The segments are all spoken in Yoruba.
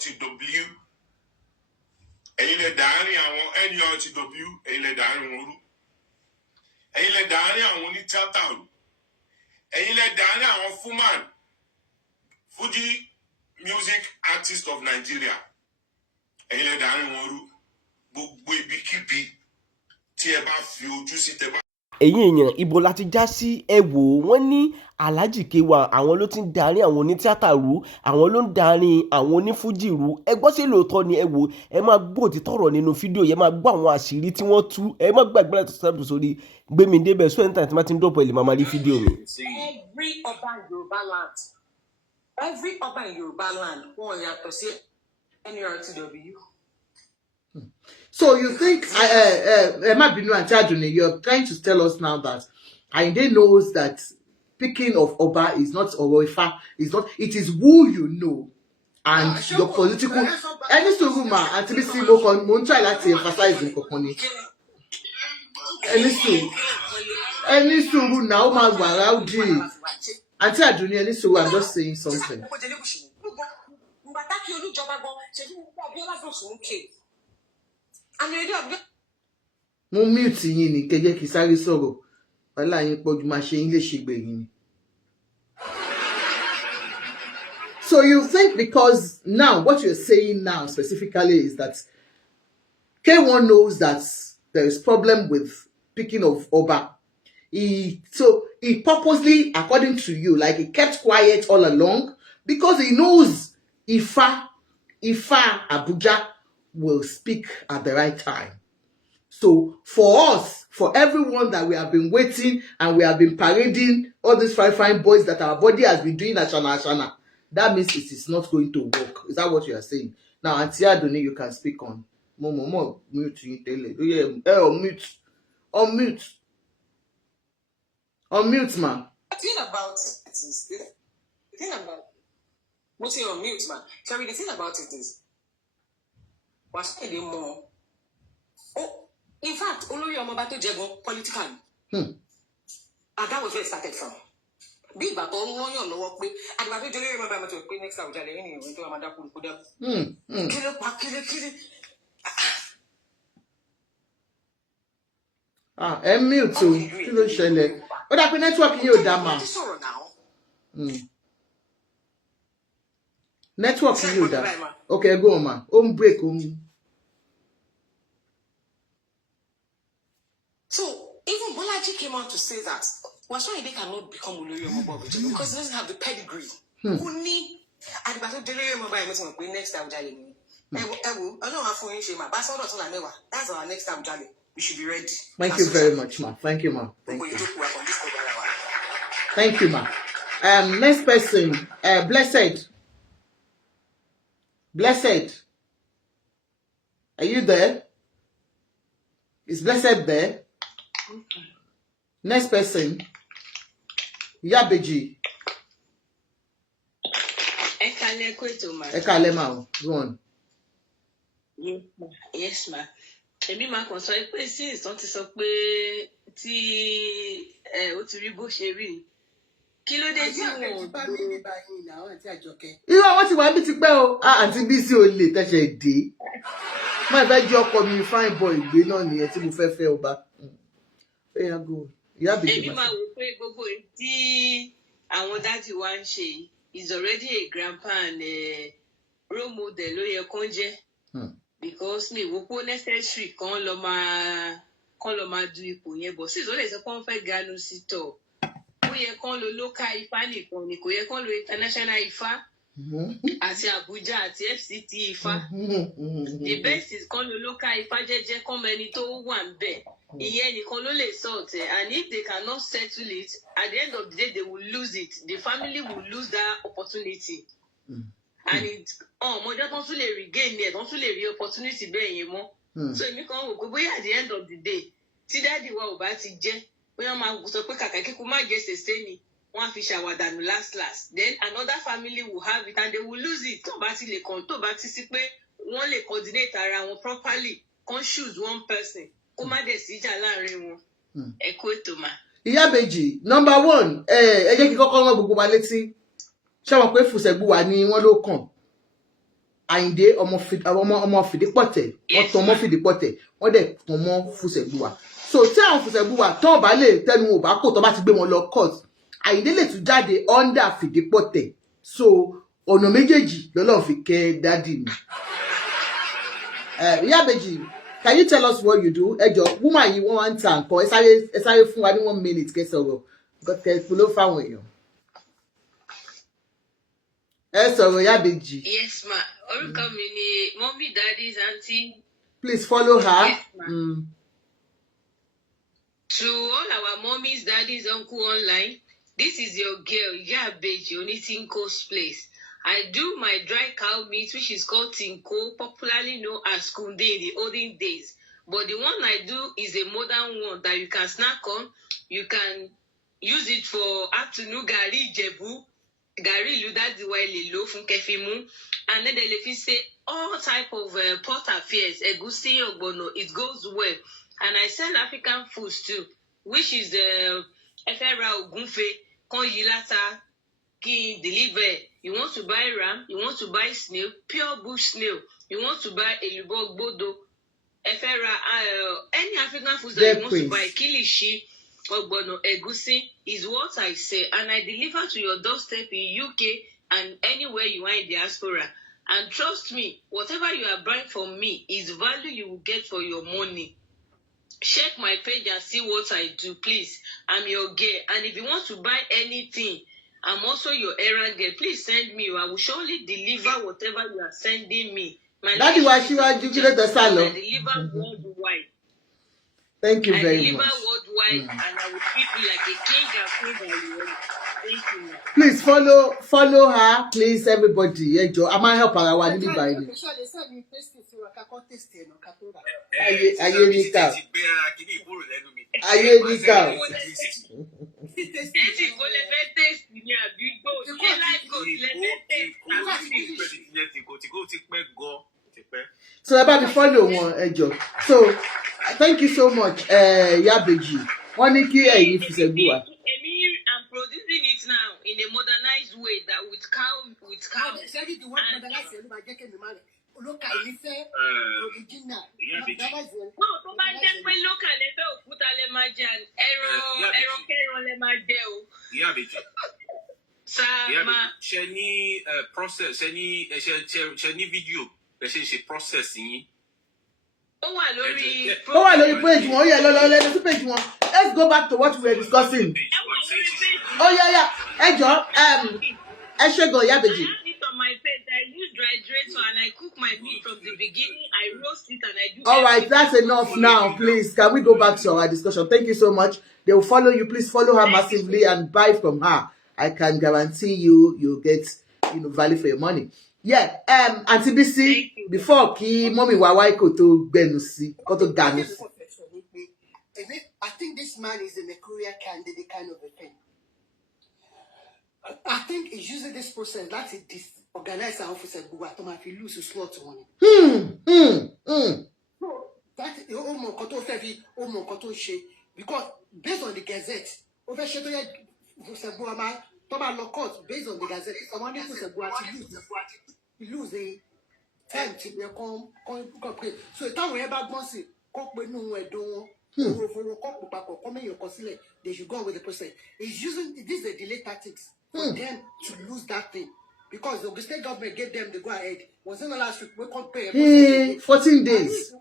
NURTW, ẹ̀yin lẹ dàárín àwọn NURTW, ẹ̀yin lẹ dàárín wọn rú, ẹ̀yin lẹ dàárín àwọn onítìátà rú, ẹ̀yin lẹ dàárín àwọn Fuman, Fuji Music Artist of Nigeria, ẹ̀yin lẹ dàárín wọn rú. Gbogbo ibikíbi tí ẹ bá fi ojú sí tẹ bá. Ẹ̀yin èèyàn ibo láti já sí ẹ wò wọ́n ní Alhaji K1 àwọn ló ti ń darí àwọn onítìátà rú, àwọn ló ń darí àwọn onífújì rú. Ẹ gbọ́ sí lóòótọ́ ni ẹ wò, ẹ máa gbọ́ òtítọ́ ọ̀rọ̀ nínú fídíò yẹn, máa gbọ́ àwọn àṣírí tí wọ́n tú. Ẹ má gbàgbé láti subscribe sórí Gbémi Débẹ̀ so anytime tí máa ti ń dọ̀pọ̀ ẹ̀ lè máa rí fídíò mi. Every ọba in Yoruba land, every ọba in Yoruba land wọ́n yàtọ̀ sí NURTW. So you think Emma Binu and Tajuni, you're trying to tell us now that Ayinde knows that picking of Oba is not Oroifa, is not, it is who you know and your political any suruma and TBC mo try to emphasize in kokoni. Any suru now ma gbarauji. Auntie Ajuni, any suru, I'm just saying something. Mo mute yín ni kẹ́ jẹ́ kí sáré sọ̀rọ̀ wàhálà yín pọ̀jù máa ṣe yín lè ṣègbè yín ni. So you think because now what you're saying now specifically is that K1 knows that there is problem with picking of Oba. So he purposely, according to you, like he kept quiet all along because he knows Ifa Abuja will speak at the right time. So for us, for everyone that we have been waiting and we have been parading all these fine boys that our body has been doing ashana, that means it is not going to work. Is that what you are saying? Now, Auntie Adoni, you can speak on. Mute you unmute, man. The thing about it is, the thing about what's on mute, man. Sorry, the thing about it is, what's the more? Oh, in fact, Olori Omobato Jego politically. And that was where it started from. Big but all on the work with, and I don't remember to pay next time. Anyway, to Amanda put up. Kill mute too. Kí ló ṣẹlẹ̀? Ó dà pé network yìí ò dá mà. Network yìí ò dá. Okay, go on, ma. Break So even Bolaji came out to say that Waswahili cannot become Olori Omoba because he doesn't have the pedigree. Only at the Olori Omoba meeting we next time Jale. I don't have for shame. That's our next time Jale. We should be ready. Thank you very much, ma. Thank you, ma. Thank you. Thank you, ma. Next person, Blessed. Blessed. Are you there? Is Blessed there? Next person, Ibaje. Ekale ma. Go on. Yes, ma. Èmi máa kàn sọ pé sí ìsàn ti sọ pé tí ó ti rí bó ṣe rí kí ló dé tí wọn bá mi ní báyìí náà àti Àjọkẹ́. Irọ́ wọn ti wá bí ti pẹ́ o. Àǹtí Bísí ò lè tẹ̀sẹ̀ dé. Má fẹ́ jẹ́ ọkọ mi fine boy ìgbé náà nìyẹn tí mo fẹ́ ọba. Èmi máa wò pé gbogbo tí àwọn dájú wa ń ṣe is already a grandpa and a role model ló yẹ kán jẹ́. Because me wo po necessary kan lọ máa du ipò yẹn bọ̀ sí ìsọlẹ̀ sọ pé wọ́n fẹ́ ganu sí tọ̀ ó yẹ kán lo local Ifá nìkan ni kò yẹ kán lo international Ifá àti Abuja àti FCT Ifá the best is kán lo local Ifá jẹ́jẹ́ kán mọ ẹni tó wà ń bẹ̀ ìyẹn nìkan ló lè sort ẹ̀ and if they cannot settle it at the end of the day they will lose it, the family will lose that opportunity. And it ọmọdé tó tún lè regain ẹ̀ tó tún lè rí opportunity bẹ́ẹ̀ yẹn mọ́. So èmi kan wò pé bóyá at the end of the day tí dáàdì wa ò bá ti jẹ́ bóyá máa sọ pé kàkà kíkú má jẹ́ ṣèṣe ni wọ́n á fi ṣàwàdànù last then another family will have it and they will lose it tó bá ti lè kàn tó bá ti sí pé wọ́n lè coordinate ara wọn properly kan choose one person kó má dẹ̀ síjà láàrin wọn. Ẹ kú ètò mà. Ibaje, number one, ẹ jẹ́ kí kọ́kọ́ rán gbogbo wa létí. Ṣé wọ́n pé Fùsẹ̀gbùwà ni wọ́n ló kàn? Àyìndé ọmọ Fìdípọ̀tẹ̀ wọ́n tan ọmọ Fìdípọ̀tẹ̀ wọ́n dẹ̀ tan ọmọ Fùsẹ̀gbùwà so tí àwọn Fùsẹ̀gbùwà tó bá lè tẹnu wọn bá kò tó bá ti gbé wọn lọ court Àyìndé lè tún jáde under Fìdípọ̀tẹ̀ so ọ̀nà méjèèjì lọ́lọ́run fi kẹ́ dádì mi. Iyabeji, can you tell us what you do? Ẹ jọ̀ọ́ woman yìí wọ́n wá ń ta nǹkan ẹ sáré fún wa ní 1 minute kẹ́ sọ̀rọ̀ kẹ́ polówó fáwọn èèyàn. Iyabeji. Yes ma, orúkọ mi ni mommy daddy's auntie. Please follow her. Yes ma. To all our mommies, daddies, uncle online, this is your girl Iyabeji Onitinko's place. I do my dry cow meat, which is called Tinko, popularly known as Kunde in the olden days. But the one I do is a modern one that you can snack on. You can use it for afternoon gari jebu, gari ilu, that's the way they loaf from kefimu. And then they say all type of pot affairs, egusi, ogbono, it goes well. And I sell African foods too, which is the efera ogunfe, kon yilata, ki deliver. You want to buy ram, you want to buy snail, pure bush snail. You want to buy elubo gbodo, efera, any African foods that you want to buy, kilishi, ogbono, egusi, is what I say. And I deliver to your doorstep in UK and anywhere you are in diaspora. And trust me, whatever you are buying from me is value you will get for your money. Check my page and see what I do, please. I'm your girl. And if you want to buy anything, I'm also your errand girl. Please send me. I will surely deliver whatever you are sending me. That is why she was doing the salon. I deliver worldwide. Thank you very much. I deliver worldwide and I will treat you like a king and queen that you are. Thank you. Please follow her, please, everybody. I might help her. I want to buy it. So about the follow one, so thank you so much, Iyabeji. Wọ́n ní kí ẹ̀yin fi ṣẹ́gun wa. I'm producing it now in a modernized way that with cow. Local ife original. No, tó bá jẹ́ pé local lè fẹ́ òkúta lè máa jẹ ẹran kẹran lè máa jẹ o. Iyabeji. Sama. Ṣé ní process ṣé ní video bẹ ṣe process yín. Ó wà lórí page wọn yẹ lọ sí page wọn. Let's go back to what we were discussing. Oh yeah. Ẹ jọ̀ọ́ ẹ ṣé gan Iyabeji. On my face, I use dry dress and I cook my meat from the beginning. I roast it and I do. All right, that's enough now. Please, can we go back to our discussion? Thank you so much. They will follow you. Please follow her massively and buy from her. I can guarantee you'll get value for your money. Yeah. Auntie BC, before ki mommy Wawaiko to Benusi, to Ganusi. I think this man is a Mercurial candidate kind of a thing. I think it's using this process that it disorganized our officer to make you lose a slot money. So that because based on the Gazette, based on the Gazette, someone lose a time to come. So time we ever bossy, they should go with the process. It's using this is a delay tactics for them to lose that thing. Because the state government gave them the go ahead. Was in the last week, we can't pay 14 days.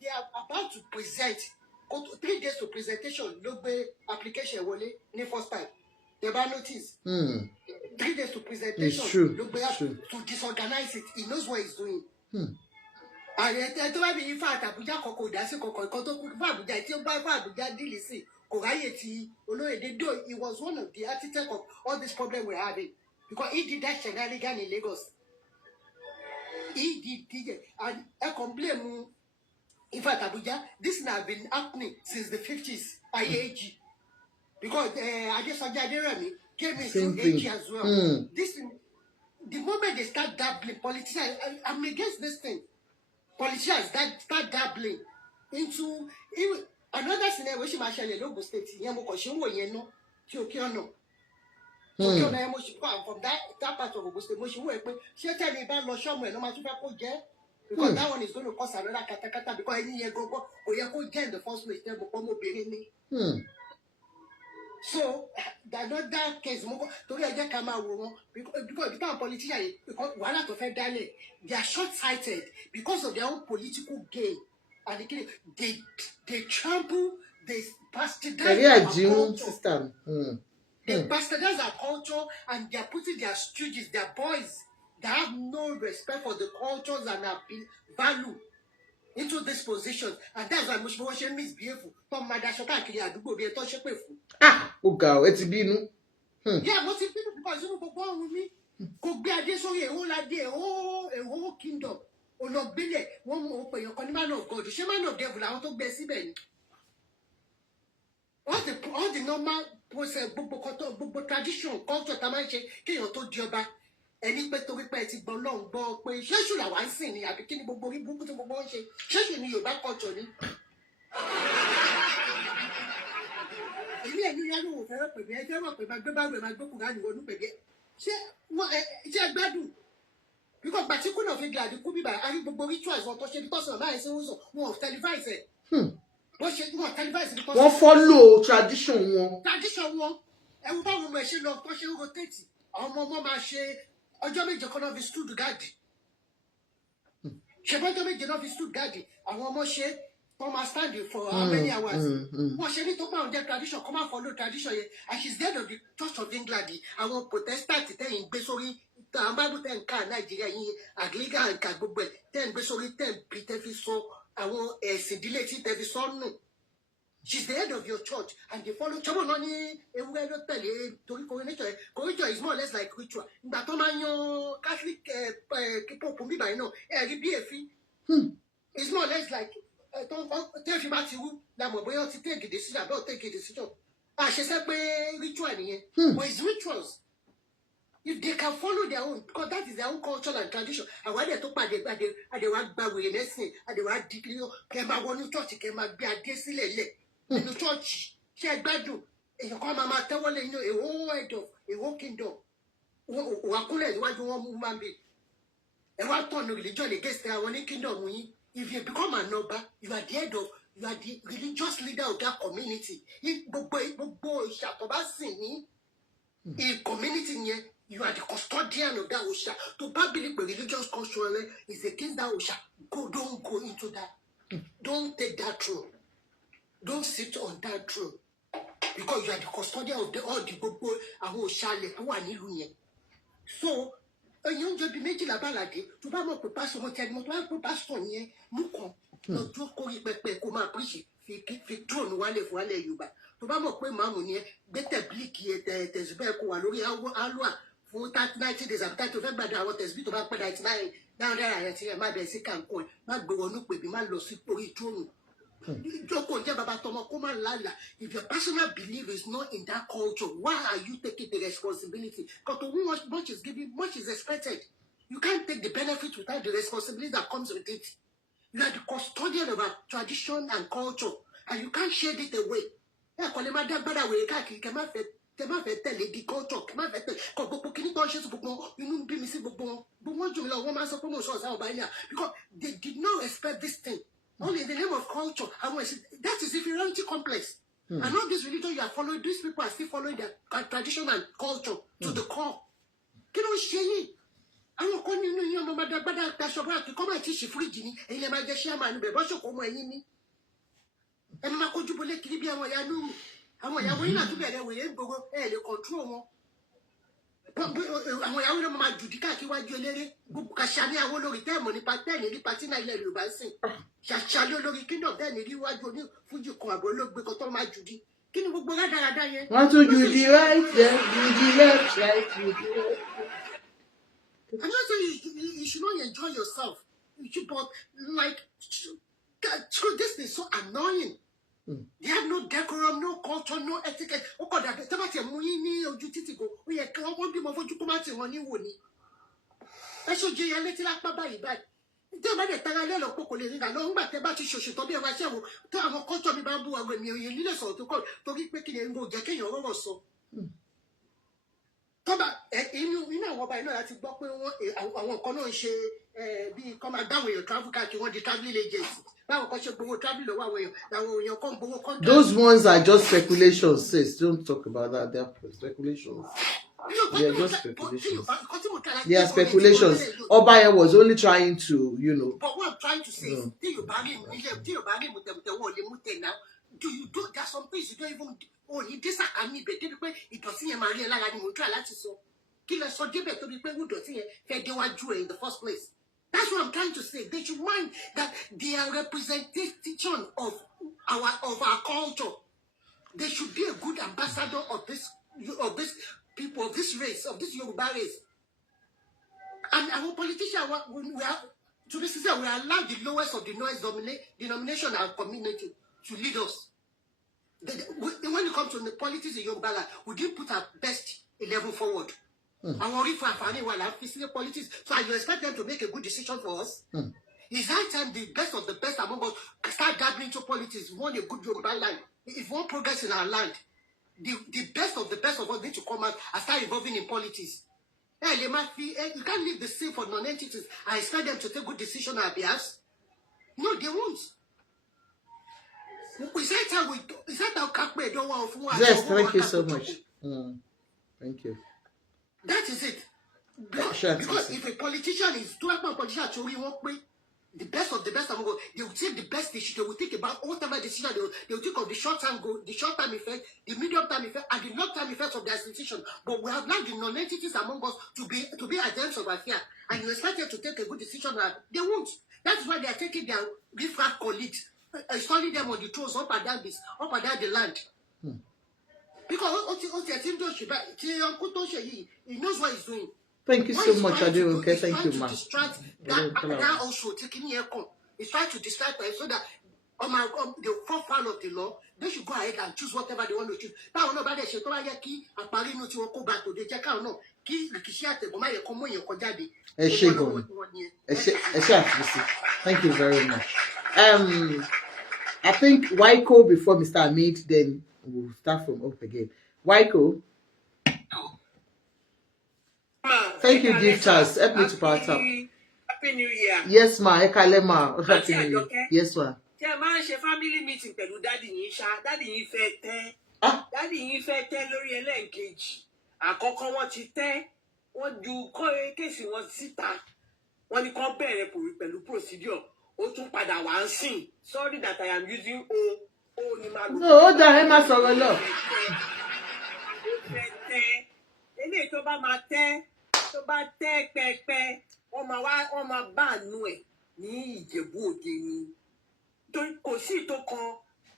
They are about to present 3 days to presentation, look application in the first time. They have notice. 3 days to presentation. It's true. To disorganize it. He knows what he's doing. And I told me in fact Abuja koko dasi koko ikoto ku Abuja ti o ba Abuja deal si ko raye ti Oloyede do. He was one of the architects of all this problem we're having because he did that shenanigan in Lagos. He did and I complain in fact Abuja this has been happening since the 50s IAG because Adesoja Aderemi came into AG as well. This the moment they start dabbling politicians, I'm against this thing. Politicians that start dabbling into another scenario which might share in Logo State. Tokyo na mo she from that part of Ogun State, mo she wo pé ṣé tẹ́ni bá lọ ṣọ́ọ̀mù ẹ̀ ló máa tún fẹ́ kó jẹ́. Because that one is going to cause another katakata because any year go kò yẹ kó jẹ́ in the first place tẹ́ mo pọ́ mo bèrè ni. So another case mo torí ẹ jẹ́ ká máa wò wọ́n because the kind of politician because wàhálà tó fẹ́ dálẹ̀ they are short-sighted because of their own political gain and they trample, they bastardize our culture. They bastardize our culture and they are putting their stooges, their boys that have no respect for the cultures and our value into this position, and that's why most people should misbehave. Tom Madasho káàkiri àdúgbò bí ẹ tó ṣépè fún. Ó ga ọ, ẹ ti bínú. Yeah, mo ti bínú because inú gbogbo ọ̀hún mi kò gbé adé sórí èwo ládé èwo kingdom olóògbélẹ̀ wọ́n mú òpè èèyàn kan ní man of God ṣé man of devil àwọn tó gbé síbẹ̀ ni. All the normal process gbogbo tradition culture tá a máa ń ṣe kéèyàn tó di ọba ẹni pé torí pé ẹ ti gbọ́ lọ́n gbọ́ pé ṣéṣù làwa ń sìn ni àbí kí ni gbogbo orí burúkú tí gbogbo ń ṣe ṣéṣù ni Yorùbá culture ni. Èmi ẹ̀yin yá ló wò fẹ́rẹ́ pẹ̀lú ẹ fẹ́ràn pẹ̀lú máa gbé báwo ẹ̀ máa gbé kùnà ní wọnú pẹ̀lú ẹ ṣé gbádùn bíkọ́ gbàtíkù náà fi gbà àdínkù bíbà á rí gbogbo rituals wọn tó ṣe bíkọ́ sọ̀rọ̀ báyìí sí wọn ò televise ẹ̀. Wọ́n televise because wọ́n follow tradition wọn. Ẹ̀wù báwo ọmọ ẹ̀ ṣe lọ tó ṣe ń rotate àwọn ọmọ máa ṣe ọjọ́ méje kan náà fi stood guard ṣe bọ́jọ́ méje náà fi stood guard àwọn ọmọ ṣe wọ́n máa stand for how many hours wọ́n ṣe ní tó bá wọn jẹ́ tradition kó má follow tradition yẹn and she is the head of the Church of England àwọn protestant tẹ́yìn gbé sórí àwọn bible tẹ́ ń ká Nàìjíríà yín Anglican ká gbogbo ẹ̀ tẹ́ ń gbé sórí tẹ́ ń bí tẹ́ fi sọ àwọn ẹ̀sìn ìdílé tí tẹ́ fi sọ nù. She's the head of your church and they follow. Chamo no ni ewúrẹ́ ló tẹ̀lé torí coronation is more or less like ritual. Ìgbà tó máa yan Catholic pope mi báyìí náà rí bí èéfín. It's more or less like tẹ́ẹ̀fì bá ti wú làmọ̀ bóyá ti take a decision àbẹ́ ò take a decision. Àṣẹṣẹ́ pé ritual nìyẹn. But it's rituals. If they can follow their own because that is their own culture and tradition. Àwọn àdé tó pàdé àdéwà gba wèrè mẹ́sìn àdéwà dìgbì kẹ́ máa wọnú church kẹ́ máa gbé adé sílẹ̀ lẹ̀. Nínú church ṣe é gbádùn èèyàn kan máa tẹ́wọ́lé inú èwo ẹ̀dọ̀ èwo kingdom wà kúnlẹ̀ níwájú wọn mú máa ń bè ẹ wá tọ̀nù religion against àwọn ní kingdom yín. If you become an ọba you are the head of you are the religious leader of that community. Gbogbo ìṣàtọ̀ bá sìn ní in community yẹn you are the custodian of that òòṣà. To bá believe pé religious culture is against that òòṣà don't go into that. Don't take that throne. Don't sit on that throne because you are the custodian of all the gbogbo àwọn òṣàlẹ̀ tó wà nílùú yẹn. So ẹ̀yin oúnjẹ bíi méjìlá bàlàdé tó bá mọ̀ pé pásítọ̀ wọn tẹnu mọ́ tó bá pé pásítọ̀ yẹn mú kan lọ́jọ́ kórè pẹpẹ kó máa pèsè fi throne wálẹ̀ fún wálẹ̀ Yorùbá tó bá mọ̀ pé màmú ni ẹ gbé tẹ̀blíkì tẹ̀síbẹ̀ kó wà lórí alua fún 90 days àbí tó fẹ́ gbàdúrà àwọn tẹ̀síbí tó bá pẹ́ 99 náà dára rẹ̀ tí ẹ má bẹ̀rẹ̀ sí kàǹkọ́ ẹ̀ má gbé wọnú pèbí má lọ sí orí throne. If your personal belief is not in that culture, why are you taking the responsibility? Because to whom much is given, much is expected. You can't take the benefit without the responsibility that comes with it. You are the custodian of our tradition and culture, and you can't shade it away. Because they did not respect this thing. Only in the name of culture. That is inferiority complex. And all this religion you are following, these people are still following their tradition and culture to the core. Kí ló ṣe yín? Àwọn kan nínú yín ọmọ gbàdá taṣọ́bọ̀ àti kọ́mọ̀ tí ṣì fíríjì ni ẹ̀yin lè máa jẹ́ ṣíàmà níbẹ̀ bọ́ṣọ̀ kó mọ ẹ̀yin ní. Ẹ máa kójú bolé kiri bí àwọn ìyá lóru. Àwọn ìyàwó yín náà tún bẹ̀rẹ̀ wèrè ń gbogbo ẹ̀ lè control wọn. Àwọn ìyàwó náà máa jùdí káàkiri wájú eléré kàṣà ní àwọn olórí tẹ́ẹ̀mù nípa tẹ́ẹ̀nì rí pàtí náà ilẹ̀ Yorùbá sìn ṣàṣàlẹ̀ olórí kingdom tẹ́ẹ̀nì rí wájú oní fújì kan àbọ̀ olóògbé kan tó máa jùdí kí ni gbogbo rádaràdá yẹn. Wọ́n tún jùdí right there jùdí left right jùdí left. I'm not saying you should not enjoy yourself but like this is so annoying. They have no decorum, no culture, no etiquette. Ó kọ̀ dàbí tẹ́ bá tiẹ̀ mú yín ní ojú títì kò ó yẹ kí wọ́n bímọ fojú kó má ti wọn ní wò ni. Ẹ ṣojú yẹn létí lápá báyìí báyìí. Tí o bá dẹ̀ tara lé lọ́pọ̀ kò lè rí ìdáná ńgbà tẹ́ bá ti ṣòṣì tọ́ bí ẹ wá ṣẹ́ wo tó àwọn culture mi bá ń bú àwọn èmi òye nílé sọ̀rọ̀ tó kọ̀ torí pé kí ni ń jẹ́ kéèyàn rọ̀rọ̀ sọ. tọ́ba inú àwọn ọba iná láti gbọ́ pé àwọn nǹkan náà ń ṣe bíi kọ́ máa dáwọn èèyàn travel káàkiri wọ́n di travelling agency báwọn kan ṣe gbowó travel lọ́wọ́ àwọn èèyàn làwọn èèyàn kan gbowó contract. Those ones are just speculations, sis. Don't talk about that. They're speculations. They are just speculations. They are speculations. Obaya was only trying to, you know. But what I'm trying to say is, do you do there are some things you don't even you disagree me, but it doesn't marry like I try to so. Kill us for debate to be who does in the first place. That's what I'm trying to say. They should mind that they are representation of our culture. They should be a good ambassador of this people, of this race, of this Yoruba race. And our politicians, we are, to be sincere, we allow the lowest of the noise denomination and community to lead us. When it comes to the politics in Yoruba, we didn't put our best 11 forward. And worry for politics. So you expect them to make a good decision for us? It's high time the best of the best among us start dabbling into politics. We want a good Yoruba land. If we want progress in our land, the best of us need to come out and start involving in politics. You can't leave the same for non-entities and expect them to take good decisions on our behalf. No, they won't. Yes, thank you so much. Thank you. That is it. Because if a politician is the best of the best among us, they will take the best decision. They will think about whatever decision they will think of the short-term goal, the short-term effect, the medium-term effect, and the long-term effects of their institution. But we have now the non-entities among us to be at the ends of our fear. And you expect them to take a good decision. They won't. That's why they are taking their different colleagues, installing them on the thrones up and down the land. Because he knows what he's doing. Thank you so much, Aderonke. Thank you, ma. That also taking here come. He's trying to distract them so that the fourth fan of the law, they should go ahead and choose whatever they want to choose. Now, nobody should go ahead and party no to go back to the check out. No, thank you very much. I think Waiko before Mr. Hamid, then we'll start from up again. Waiko. Thank you, gifters. Help me to part up. Happy New Year. Yes, ma. Ekalema. Happy New Year. Yes, ma. Family meeting pẹ̀lú daddy yín ṣá. Daddy yín fẹ́ tẹ́. Daddy yín fẹ́ tẹ́ lórí ẹlẹ́ǹkejì. Àkọ́kọ́ wọ́n ti tẹ́. Wọ́n ju kéèsì wọn síta. Wọ́n ní kó bẹ̀rẹ̀ pẹ̀lú procedure. Ó tún padà wá ń sìn. Sorry that I am using O ni máa lò. No, ó dá ẹ má sọ̀rọ̀ lọ. Ó fẹ́ tẹ́. Eléyìí tó bá máa tẹ́. Tó bá tẹ́ pẹpẹ wọ́n máa bá àánú ẹ̀ ní Ìjẹ̀bú Òde ni torí kò sí tó kan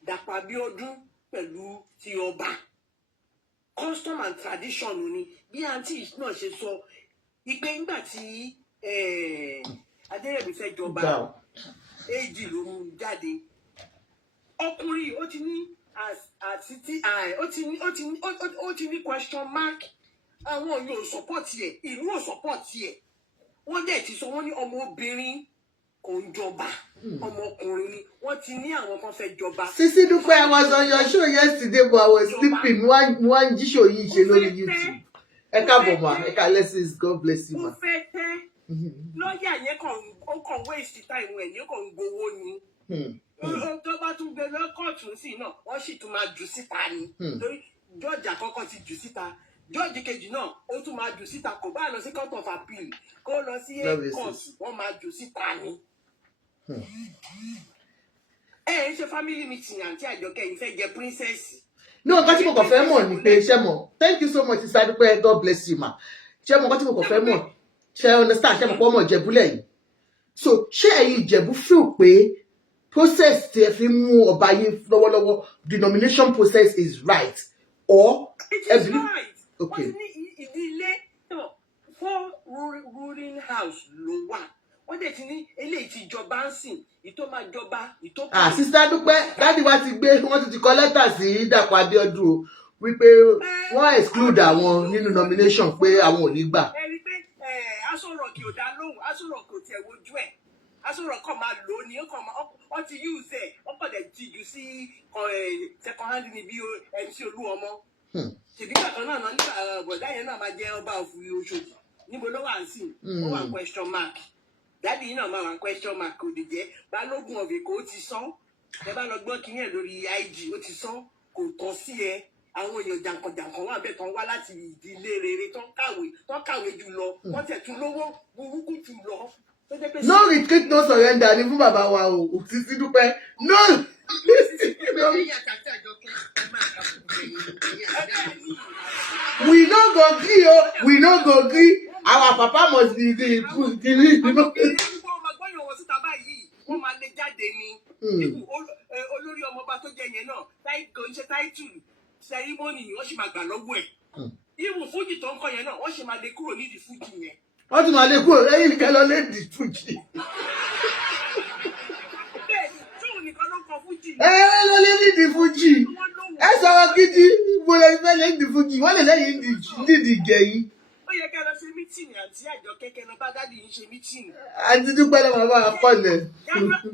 Dàpọ̀ Abíọ́dún pẹ̀lú ti ọba custom and tradition ni bí àǹtí náà ṣe sọ ìpè nígbà tí Adérẹ̀mí fẹ́ jọba èjì ló mú jáde ọkùnrin ó ti ní ó ti ní question mark. Àwọn yóò support ẹ ìlú ò support ẹ wọ́n dẹ̀ ti sọ wọ́n ní ọmọbìnrin kò ń jọba ọmọkùnrin ni wọ́n ti ní àwọn kan fẹ́ jọba. Sisi Dupe, I was on your show yesterday but I was sleeping one jíṣò yìí ṣe lórí YouTube. Ẹ káàbọ̀ ma, ẹ ká lessons, God bless you ma. Ó fẹ́ tẹ́ lọ́ọ̀yà yẹn kàn waste time ẹ̀ yẹn kàn gbowó ni. Tó bá tún gbé lọ́kọ̀tún sí náà wọ́n sì tún máa jù síta ni torí George àkọ́kọ́ ti jù síta. George kejì náà ó tún máa jù síta kò bá lọ sí court of appeal kó lọ sí court wọ́n máa jù síta ni. Ẹ ṣe family meeting àǹtí Àjọkẹ́ yìí fẹ́ jẹ princess. No, nǹkan tí mo kàn fẹ́ mọ̀ ni pé ṣé mọ̀ thank you so much Sister Dupe, God bless you ma. Ṣé mọ̀ nǹkan tí mo kàn fẹ́ mọ̀ ṣé understand ṣé mọ̀ pé ọmọ Ìjẹ̀bú lẹ́yìn. So ṣé ẹ̀yin Ìjẹ̀bú feel pé process tí ẹ fi mú ọba yín lọ́wọ́lọ́wọ́ the nomination process is right or it is right. Okay. Ìdílé four ruling house ló wà. Wọ́n dẹ̀ ti ní eléyìí ti jọba ń sìn, ìtó máa jọba, ìtó kọ́. Sister Dupe, dáàdi wa ti gbé, wọ́n ti kọ lẹ́tà sí Dàpọ̀ Abíọ́dún o, wípé wọ́n exclude àwọn nínú nomination pé àwọn ò ní gbà. Ẹ rí pé Asọ̀rọ̀ kì ò dá lóhùn, Asọ̀rọ̀ kò tiẹ̀ wojú ẹ̀. Asọ̀rọ̀ kàn máa lò ó ní, wọ́n ti use ẹ̀, wọ́n kàn dẹ̀ ti jù sí second hand ní bí MC Olúọmọ. ṣèbí bákan náà nígbà bọ̀dá yẹn náà máa jẹ́ ọba òfin Òṣòdì níbo ló wà sí ó wà question mark dáàdi yìí náà máa wà question mark kò lè jẹ́ Balógun of Èkó ó ti sán ẹ bá lọ gbọ́ kí yẹn lórí IG ó ti sán kò tọ́ sí ẹ àwọn èèyàn jàǹkànjàǹkàn wà bẹ́ẹ̀ tán wá láti ìdílé rere tán kàwé jù lọ wọ́n tẹ̀ tún lówó burúkú jù lọ. No retreat, no surrender ni fún bàbá wa o Sisi Dúpẹ́ no. We no go gree o we no go gree our papa must be the wọ́n máa lè jáde ní olórí ọmọọba tó jẹ yẹn náà kò ń ṣe táìtùlù sẹrímọ́nì wọ́n sì máa gbà lọ́wọ́ ẹ̀ ìwù fújì tó ń kọ yẹn náà wọ́n sì máa lè kúrò nídìí fújì yẹn. wọ́n tún máa lè kúrò lẹ́yìn nìkan lọ lédi fújì. bẹ́ẹ̀ni tóun nìkan ló ń kọ fújì. lọ lédi fújì ẹ sọ̀rọ̀ gidi mo lè fẹ́ lédi fújì wọ́n lè lẹ́yìn nídìí gẹ̀yìn. ó yẹ kẹ́ lọ ṣe mítìnì àti àjọ kẹ́kẹ́ lọ bá dádì yìí ṣe mítìnì. àti Dúpẹ́ lọ́wọ́ bá a pọ̀lẹ̀.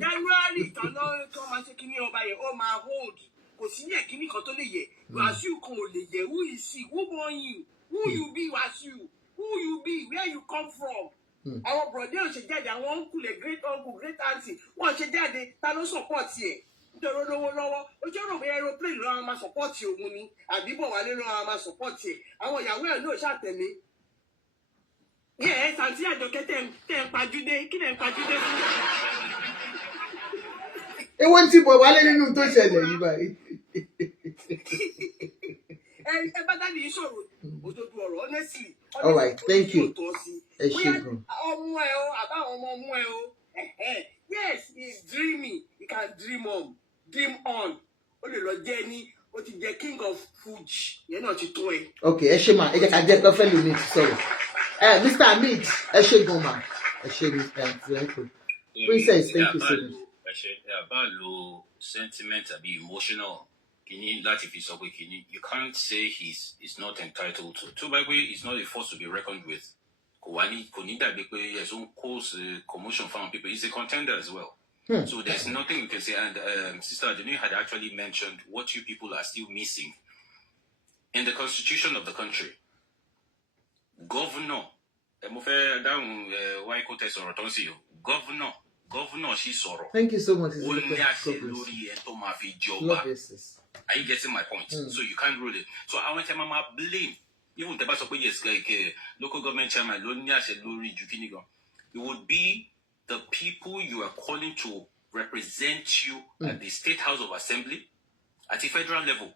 January tọ́lọ́ tó máa ṣe kíní ọba yẹn ó máa hold kò sí yẹ kíní kan tó lè yẹ Wàsíù kan ò lè yẹ who is he who born you who you be Wàsíù who you be where you come from. àwọn bọ̀dé ò ṣe jáde àwọn uncle great uncle great aunty wọ́n ṣe jáde ta ló support ẹ̀ nítorí olówó lọ́wọ́ ojú ọ̀rọ̀ bóyá aeroplane lọ́wọ́ máa support òun ni àbí Bọ̀wálé lọ́wọ́ máa support ẹ̀ àwọn ìyàwó ẹ̀ ló ṣàtẹ̀lé. Àǹtí Àjọkẹ́ tẹ̀ ń pajúdé kí lẹ̀ ń pajúdé fún. Ewo ti Bọ̀wálé nínú tó ṣẹlẹ̀ yìí báyìí. Ẹ bá dáàbì yìí sọ̀rọ̀ òdodo ọ̀rọ̀ honestly. All right, thank you. Ẹ ṣé gan. Ọmọ ẹ o àbáwọn ọmọ ẹ o. Yes, he is dreaming. He can dream on. Dream on. Ó lè lọ jẹ́ ní ó ti jẹ́ king of Fuji. Yẹn náà ti tó ẹ. Okay, ẹ ṣé ma ẹ jẹ́ ká jẹ́ pé fẹ́ lómi ti sọ̀rọ̀. Mr. Hamid, ẹ ṣé gan ma. Ẹ ṣé ní Princess, thank you so much. Ẹ ṣé about lo sentiment àbí emotional kini láti fi sọ pé kini you can't say he's not entitled to. Tó bá pé he's not a force to be reckoned with. Kò ní dàbí pé yes ó ń cause commotion for people. He's a contender as well. So there's nothing we can say. And Sister Adenu had actually mentioned what you people are still missing in the constitution of the country. Governor, mo fẹ́ dáhùn why kò tẹ sọ̀rọ̀ tó ń sí o. Governor sì sọ̀rọ̀. Thank you so much. Ó ní àṣẹ lórí ẹ̀ tó máa fi jọba. Are you getting my point? So you can't rule it. So àwọn ẹ̀ṣẹ̀ máa blame. Even tẹ́ bá sọ pé yes, like local government chairman ló ní àṣẹ lórí ju kíní gan. It would be the people you are calling to represent you at the State House of Assembly at the federal level.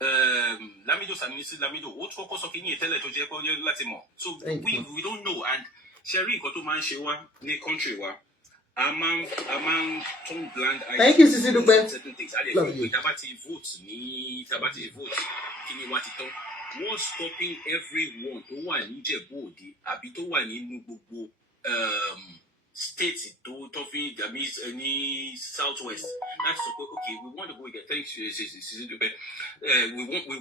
Lamido Sanusi Lamido, what focus of any tell to Jacob Latimo. So we don't know. And Sherry Kotoman Shewa, ne country wa, among Tom Bland. Thank you, Sisi Dúpẹ́. Certain things. Love you. Tabati votes, Kini Watito. What's stopping everyone to one Nije body, Abito one in Nubu states to Toffee, Gamis, any Southwest. That's okay. We want to go again. Thanks, we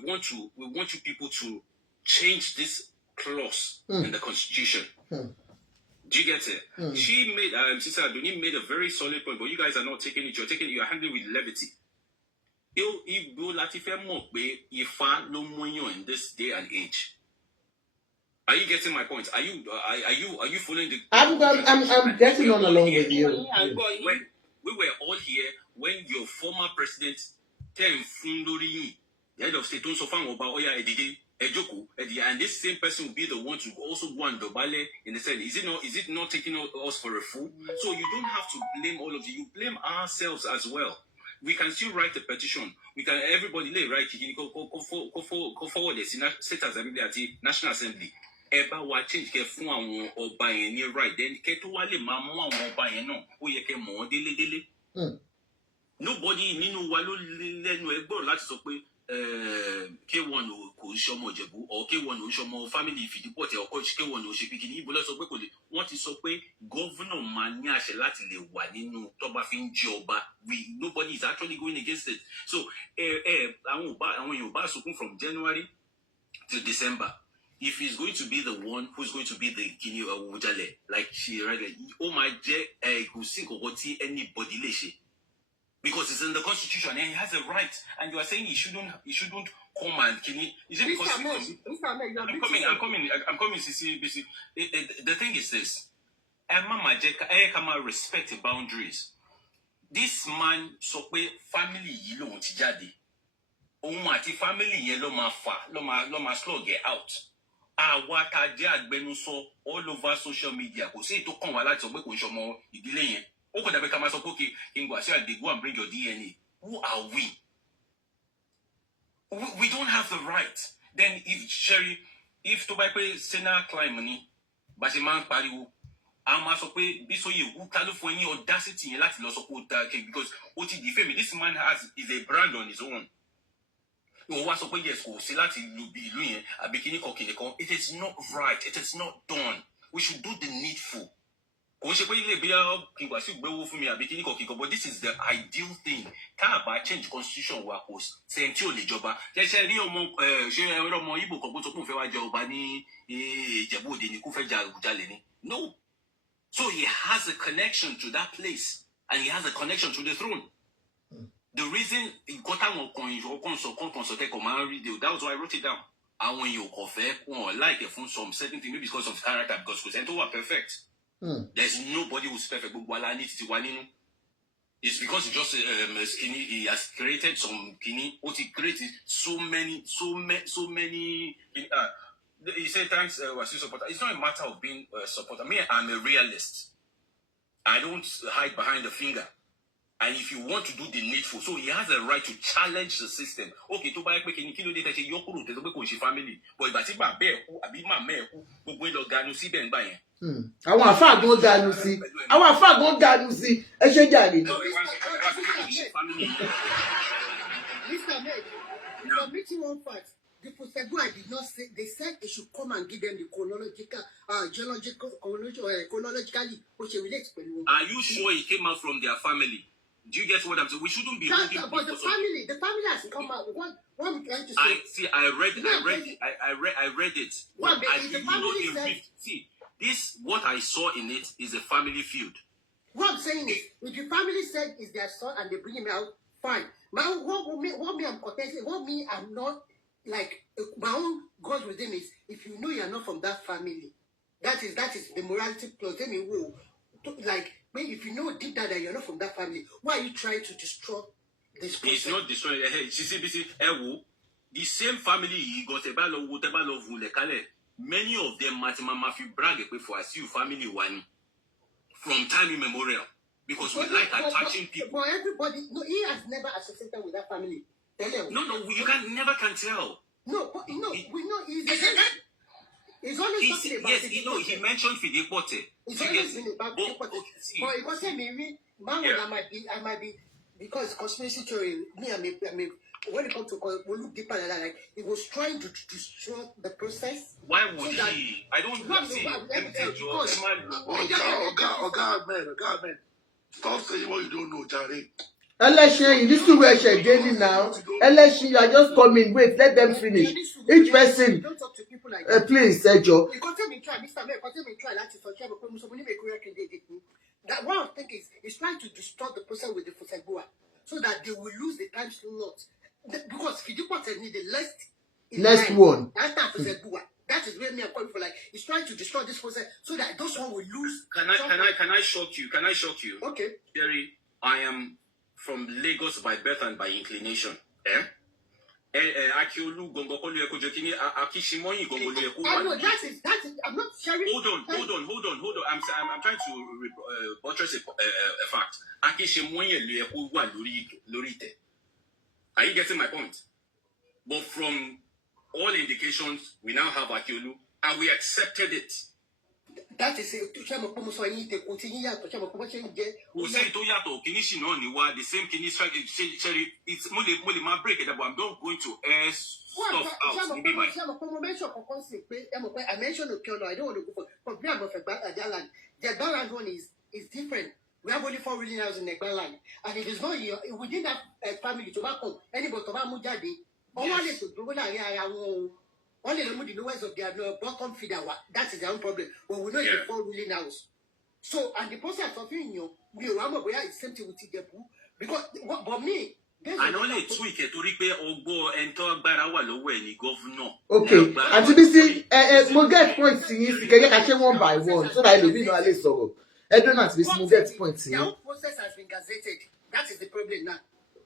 want you people to change this clause in the Constitution. Do you get it? She made Sister Adoni made a very solid point, but you guys are not taking it. You're handling with levity. In this day and age. Are you getting my point? Are you following the? I'm getting on along with you. When we were all here, when your former president, Tem Fundori, the head of state, also found about Oya Edide, Ejoko, and this same person will be the one to also go and Dobale in the Senate. Is it not taking us for a fool? So you don't have to blame all of you. You blame ourselves as well. We can still write a petition. We can everybody lay right. Go forward the State Assembly at the National Assembly. Eba wa change ke fún àwọn ọba yẹn ní right then ke tó wá lè máa mú àwọn ọba yẹn náà ó yẹ ke mọ̀ wọ́n délé. Nobody nínú wa ló lẹ́nu ẹgbọ́n láti sọ pé K1 kò ṣọmọ Ìjẹ̀bú or K1 ò ṣọmọ family Ìfìdípọ̀tẹ̀ ọkọ K1 ò ṣe pikini ibo lọ sọ pé kò lè wọ́n ti sọ pé governor máa ní àṣẹ láti lè wà nínú tó bá fi ń jẹ ọba nobody is actually going against it. So àwọn èèyàn bá sunkún from January to December. If he's going to be the one who's going to be the Guinea Wujale, like she read it, oh my J, go sing or what anybody leshe. Because it's in the constitution and he has a right. And you are saying he shouldn't come and can he? Is it because I'm coming, CC. The thing is this. Emma respect the boundaries. This man so family yìí lòun ti jáde. Òun àti family yẹn ló máa slug get out. Àwa tá jẹ́ agbẹnusọ all over social media kò sí ètò kan wá láti sọ pé kò ń ṣọmọ ìdílé yẹn. Ó kò dàbí ká máa sọ pé okay, they go and bring your DNA. Who are we? We don't have the right. Then if to buy pay Senna climb money, but a man pariwo, I'm also pay Bisoye who California audacity and láti lọ sọ pé because what he defame this man is a brand on his own. Yes, it is not right. It is not done. We should do the needful. But this is the ideal thing. Can't about change constitution work was sent you the job. No. So he has a connection to that place and he has a connection to the throne. The reason he got on that was why I wrote it down. And when you like some certain thing, maybe because of character, because Kusento were perfect. There's nobody who's perfect. It's because he just he has created some what he created so many. He said thanks was supporter. It's not a matter of being a supporter. Me, I'm a realist. I don't hide behind the finger. And if you want to do the needful, so he has a right to challenge the system. Okay, to buy a kilo data, your family. But if I bear, I be my mare who will not ganu see Ben buying. Àwọn àfáà gan ganu sí. Àwọn àfáà gan ganu sí. Ẹ ṣe jàre. Mr. Meg, you're meeting one fact. The Posegua did not say, they said they should come and give them the chronologically, which relates to. Are you sure it came out from their family? Do you get what I'm saying? We shouldn't be looking but the family has come out. What I'm trying to say. I read it. Well, the family said, this what I saw in it is a family feud. What I'm saying is, if the family said is their son and they bring him out, fine. I'm not like my own God with them is if you know you're not from that family, that is the morality plus them like. If you know deep down that you're not from that family, why are you trying to destroy this person? It's not destroying. The same family he got a ball of many of them mafi brag for as you family one from time immemorial because we like attaching people. For everybody, no, he has never associated with that family. No, you never can tell. No, we know he's always talking about yes, he mentioned Fidipote. It's always been about Fidipote. But it wasn't me. I might be because conspiracy theory. When it comes to we look deeper than that. Like it was trying to destroy the process. Why would he? I don't see. God, man. Stop saying what you don't know, Jare. Election, you need to wear again now. Election, you are just coming. Wait, let them finish. Each person, don't talk to people like please, Sergio. That one thing is trying to destroy the person with the Fosegua so that they will lose the time slot. Because Fidipote need the next one. That is where me I'm calling for. Like he's trying to destroy this person so that those one will lose. Can I shock you? Okay. Jerry, I am from Lagos by birth and by inclination. Akiolu Gongokolu Ekojokini Akishimoyi Gongolu Eko. No, that is. I'm not sharing. Hold on. I'm trying to buttress a fact. Akishimoyi Eko wa lorite. Are you getting my point? But from all indications, we now have Akiolu, and we accepted it. That is it. The same kini strike. It's more my break it, but I'm not going to air stuff out. I mentioned Okeolo. I don't want to go for me. I'm of Egbaland. The Egbaland one is different. We have only 4 ruling houses in Egbaland, and it is not here within that family to back home. Anybody to back Mujadi, only to go only the lowest of their bottom feeder. That is their own problem. But we know it's a 4 ruling house. So, and the process of we are same thing with Tigebu. Because, but me, and only tweak it to repair or go and talk about our lower any governor. Okay, and to be see, we'll get points in this. Can you catch one by one so that you'll be no less so. I don't know to be we'll get points in. The process has been gazetted. That is the problem now.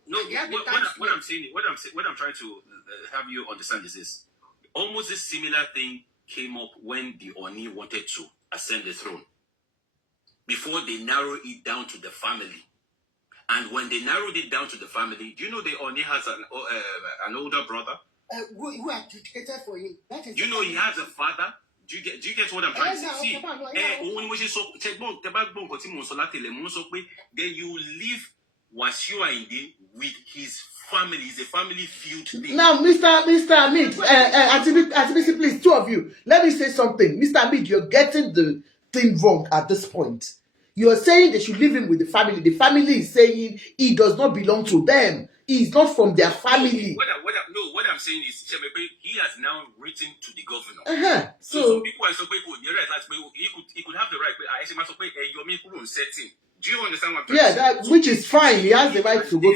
No, what I'm saying, what I'm trying to have you understand is this: almost a similar thing came up when the Oni wanted to ascend the throne. Before they narrowed it down to the family. And when they narrowed it down to the family, do you know the Oni has an older brother? Who advocated for him? That is. Do you know he has a father? Do you get what I'm trying to say? Then you leave Wasiu Ayinde with his family. It's a family feud thing. Now, Mr. Amit, Atibisi, please, two of you, let me say something. Mr. Amit, you're getting the thing wrong at this point. You're saying they should leave him with the family. The family is saying he does not belong to them. He is not from their family. What I'm saying is, he has now written to the governor. So some people are so he could have the right. Do you understand what I'm trying to say? Yeah, which is fine. He has the right to go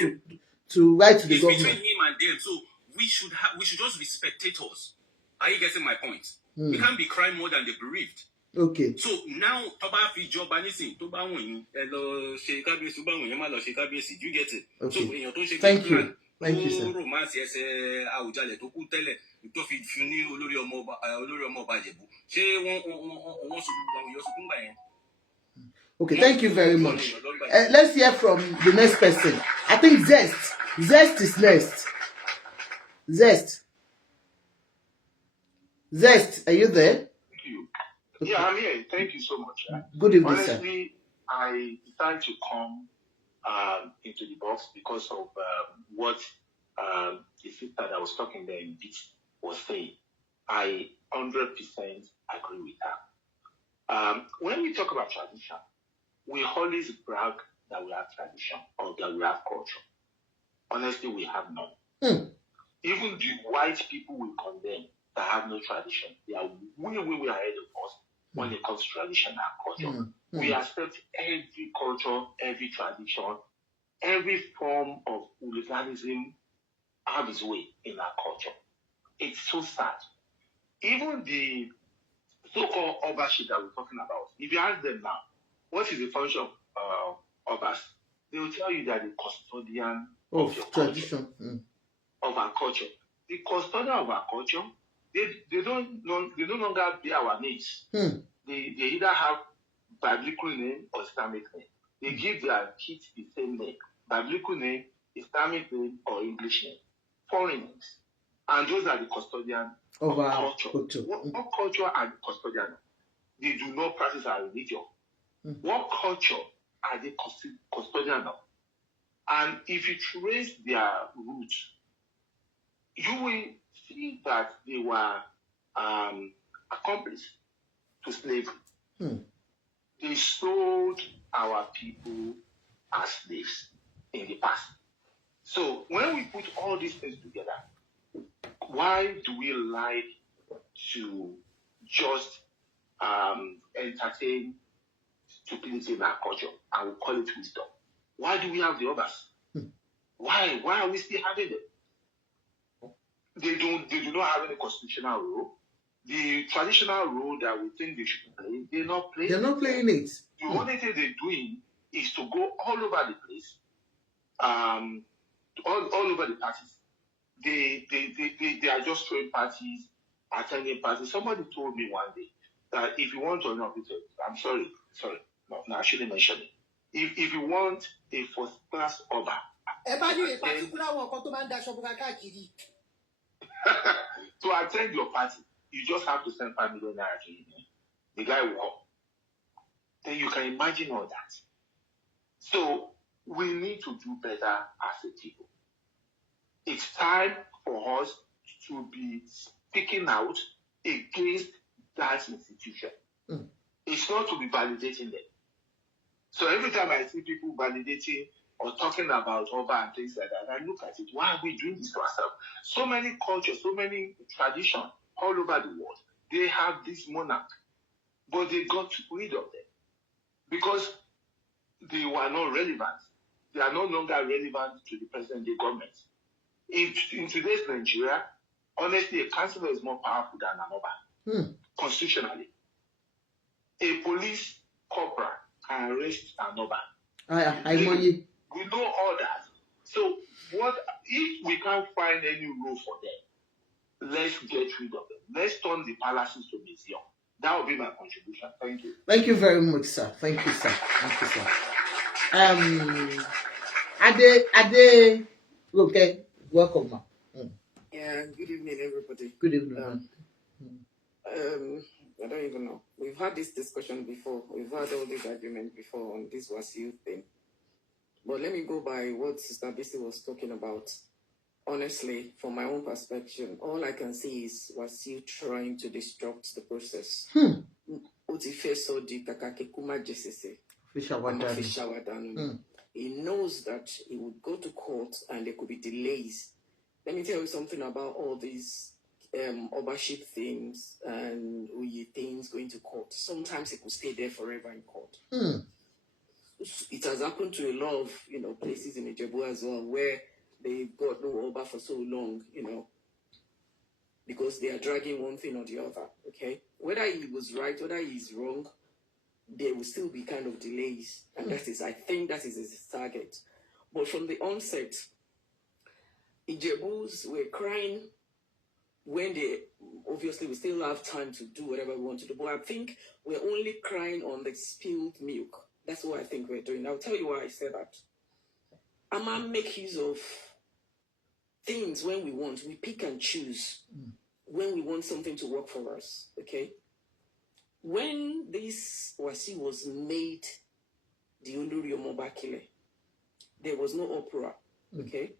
to write to the governor. Between him and them, so we should just be spectators. Are you getting my point? We can't be crying more than the bereaved. Okay. So now, Toba fi job anything, Toba won hello she kabiyesi, Toba won yen ma lo she kabiyesi. Do you get it? Okay. So èèyàn tó ṣe Thank you, sir. Romance ẹsẹ̀ Àwùjalẹ̀ tó kú tẹ́lẹ̀ tó fi ní olórí ọmọ ọba Ìjẹ̀bú. Ṣé wọ́n sọ gbogbo àwọn èèyàn sọ fún gbà yẹn? Okay, thank you very much. Let's hear from the next person. I think Zest. Zest is next. Zest, are you there? Okay. Yeah, I'm here. Thank you so much. Good evening, honestly, sir. I decided to come into the box because of what the sister that was talking there in bit was saying. I 100% agree with her. When we talk about tradition, we always brag that we have tradition or that we have culture. Honestly, we have none. Even the white people will condemn that have no tradition. They are way ahead of us when it comes to tradition and culture. We accept every culture, every tradition, every form of hooliganism have its way in our culture. It's so sad. Even the so-called Obashi that we're talking about, if you ask them now, what is the function of Obas? They will tell you that the custodian of your tradition, of our culture. The custodian of our culture, they no longer bear our names. They either have biblical name or Islamic name. They give their kids the same name. Biblical name, Islamic name, or English name. Foreign names. And those are the custodian of our culture. What culture are the custodian? They do not practice our religion. What culture are they custodian of? And if you trace their roots, you will see that they were accomplices to slavery. They sold our people as slaves in the past. So when we put all these things together, why do we like to just entertain stupidity in our culture and we call it wisdom? Why do we have the others? Why are we still having them? They do not have any constitutional role. The traditional role that we think they should play, they're not playing. They're not playing it. The only thing they're doing is to go all over the place, all over the parties. They are just throwing parties, attending parties. Somebody told me one day that if you want to know, I'm sorry, no, I shouldn't mention it. If you want a first class Oba, to attend your party, you just have to send 5 million naira to him. The guy will come. Then you can imagine all that. So we need to do better as a people. It's time for us to be speaking out against that institution. It's not to be validating them. So every time I see people validating or talking about Oba and things like that, I look at it. Why are we doing this to ourselves? So many cultures, so many traditions all over the world, they have this monarch, but they got rid of them because they were not relevant they are no longer relevant to the present-day government. In today's Nigeria, honestly, a councillor is more powerful than an Oba, constitutionally. A police corporal can arrest an Oba. We know all that. So, what if we can't find any rule for them? Let's get rid of them. Let's turn the palaces to museum. That would be my contribution. Thank you. Thank you very much, sir. Thank you, sir. Thank you, sir. Ade, okay. Welcome, ma. Yeah, good evening, everybody. Good evening. I don't even know. We've had this discussion before. We've had all these arguments before on this Wasiu thing. But let me go by what Sister Bisi was talking about. Honestly, from my own perspective, all I can see is Wasiu trying to disrupt the process. He knows that he would go to court and there could be delays. Let me tell you something about all these Obaship things and Uyi things going to court. Sometimes it could stay there forever in court. It has happened to a lot of places in Ijebu as well, where they've got no Oba for so long, because they are dragging one thing or the other. Okay, whether he was right, whether he's wrong, there will still be kind of delays, and I think that is his target. But from the onset, Ijebus were crying when they obviously we still have time to do whatever we want to do. But I think we're only crying on the spilled milk. That's what I think we're doing. I'll tell you why I say that. Ama make use of things when we want. We pick and choose when we want something to work for us. Okay? When this Wasi was made the Olori Omobakile, there was no opera. Okay?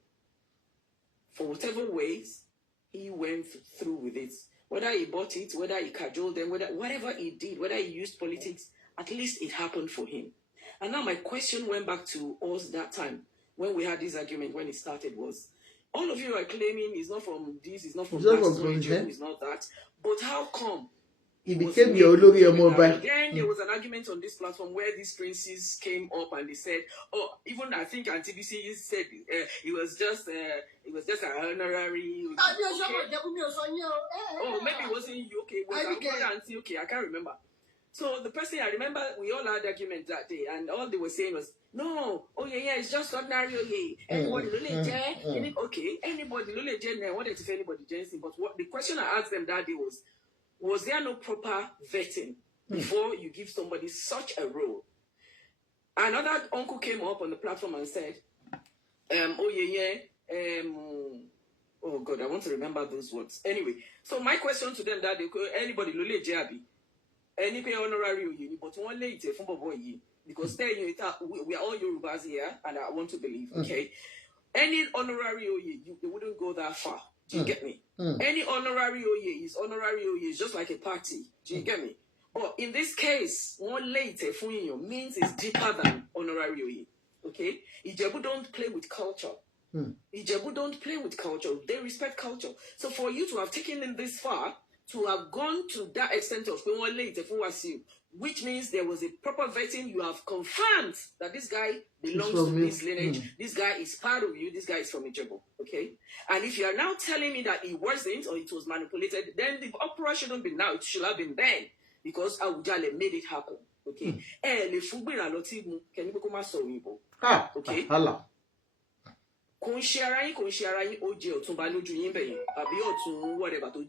For whatever ways, he went through with it. Whether he bought it, whether he cajoled them, whatever he did, whether he used politics, at least it happened for him. And now my question went back to us that time when we had this argument when it started was, all of you are claiming it's not from this, it's not from that, it's not that. But how come? He became your Olori Omoba. Then there was an argument on this platform where these princes came up and they said, even I think Auntie BC said it was just an honorary. Maybe it wasn't you. Okay, Auntie? Okay, I can't remember. So the person I remember, we all had argument that day, and all they were saying was, no, it's just ordinary. Anybody okay, anybody what if anybody dancing? But what the question I asked them that day was there no proper vetting before you give somebody such a role? Another uncle came up on the platform and said, oh God, I want to remember those words. Anyway, so my question to them that day, anybody lole jabi, any pay honorary but one later from Boboyi, because there we are all Yorubas here, and I want to believe, okay? Any honorary they wouldn't go that far. Do you get me? Any honorary is honorary is just like a party. Do you get me? But in this case, one later means it's deeper than honorary. Okay? Ijebu don't play with culture. Ijebu don't play with culture. They respect culture. So for you to have taken them this far, to have gone to that extent of one later which means there was a proper vetting, you have confirmed that this guy belongs to this lineage, this guy is part of you, this guy is from Ijebu, okay? And if you are now telling me that it wasn't or it was manipulated, then the opera shouldn't be now, it should have been then, because Awujale made it happen, okay? Okay? Whatever to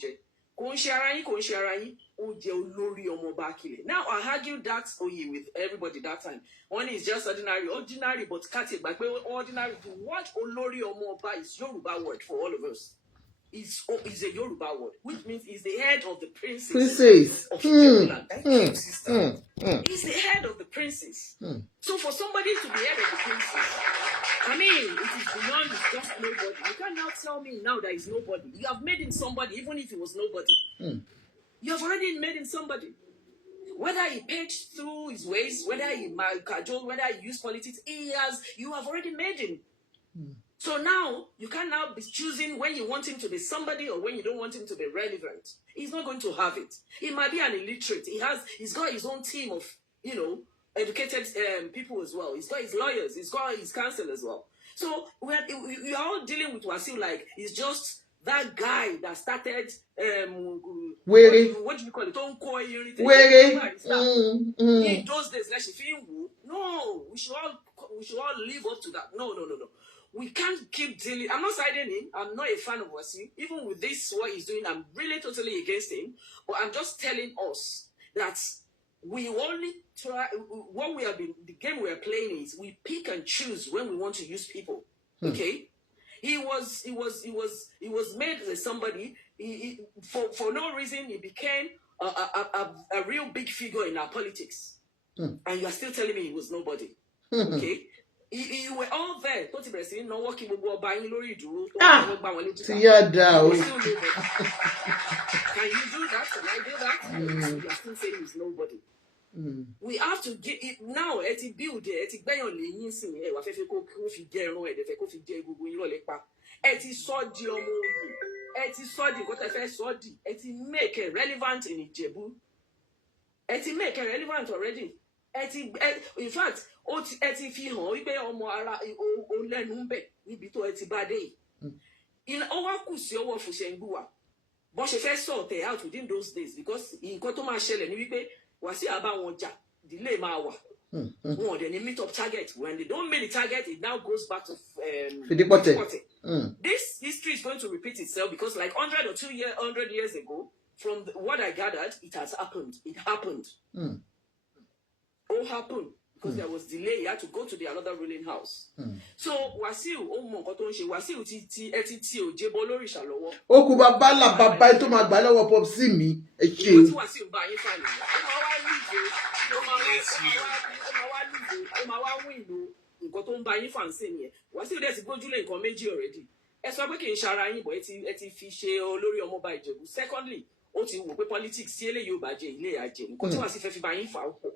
now I argued that with everybody that time. One is just ordinary, but cut it back. Ordinary. What Olori Omoba is Yoruba word for all of us. Is a Yoruba word, which means he's the head of the princes of Ijebuland. He's the head of the princes. So for somebody to be head of the princes, I mean, it is beyond just nobody. You can't now tell me now that he's nobody. You have made him somebody, even if he was nobody. You have already made him somebody. Whether he paid through his ways, whether he cajoled, whether he used politics, you have already made him. So now, you can't now be choosing when you want him to be somebody or when you don't want him to be relevant. He's not going to have it. He might be an illiterate. He's got his own team of, educated people as well. He's got his lawyers. He's got his counsel as well. So we are all dealing with Wasiu like he's just that guy that started what do you call it? Don't call it in those days. No, we should all live up to that. No. We can't keep dealing. I'm not siding him. I'm not a fan of Wasiu. Even with this, what he's doing, I'm really totally against him. But I'm just telling us that we only try. What we have been, the game we are playing is we pick and choose when we want to use people. Okay. He was made as somebody. For no reason, he became a real big figure in our politics. And you are still telling me he was nobody. Okay. You were all there. Can you do that? Can I do that? You are still saying he's nobody. We have to get it now. Eti build it. Eti gbẹ̀yàn lẹ́yìn sìn ẹ wá fẹ́fẹ́ kó fi jẹ ẹran ẹ̀dẹ̀fẹ́ kó fi jẹ gbogbo yín lọ́lẹ̀ pa. Eti sọ di ọmọ òye. Eti sọ di nǹkan tẹ́ fẹ́ sọ di. Eti make it relevant in Ìjẹ̀bú. Eti make it relevant already. In fact, eti fi hàn wípé ọmọ ara o lẹ́nu ń bẹ̀ níbi tó eti bá dé yìí. Ó wá kù sí ọwọ́ Fùṣẹ̀ngbùwà. Bó ṣe fẹ́ sort it out within those days because nǹkan tó máa ṣẹlẹ̀ ní wípé Wasiu àbá wọn jà delay máa wà. Wọn dẹ̀ ní meet up target. When they don't meet the target, it now goes back to Fidipote. This history is going to repeat itself because like 100 years ago, from what I gathered, it has happened. It happened. All happened because there was delay. He had to go to the another ruling house. So Wasiu, Wasiu ti Ojebo lóríṣà lọ́wọ́. Ó kú bàbá là bàbá tó máa gbà lọ́wọ́ pop sí mi. Ẹ ṣé. Tí Wasiu bá yín fà ní. Ó máa wá win lo nǹkan tó ń bá yín fà ń sìn yẹn. Wasiu dẹ̀ ti gbójúlé nǹkan méjì already. Ẹ sọ pé kì í ṣara yín bọ̀ ẹ ti fi ṣe olórí ọmọọba Ìjẹ̀bú. Secondly, ó ti wò pé politics sí eléyìí ò bá jẹ ilé àjẹ. Nǹkan tí Wasiu fẹ́ fi bá yín fà ó pọ̀.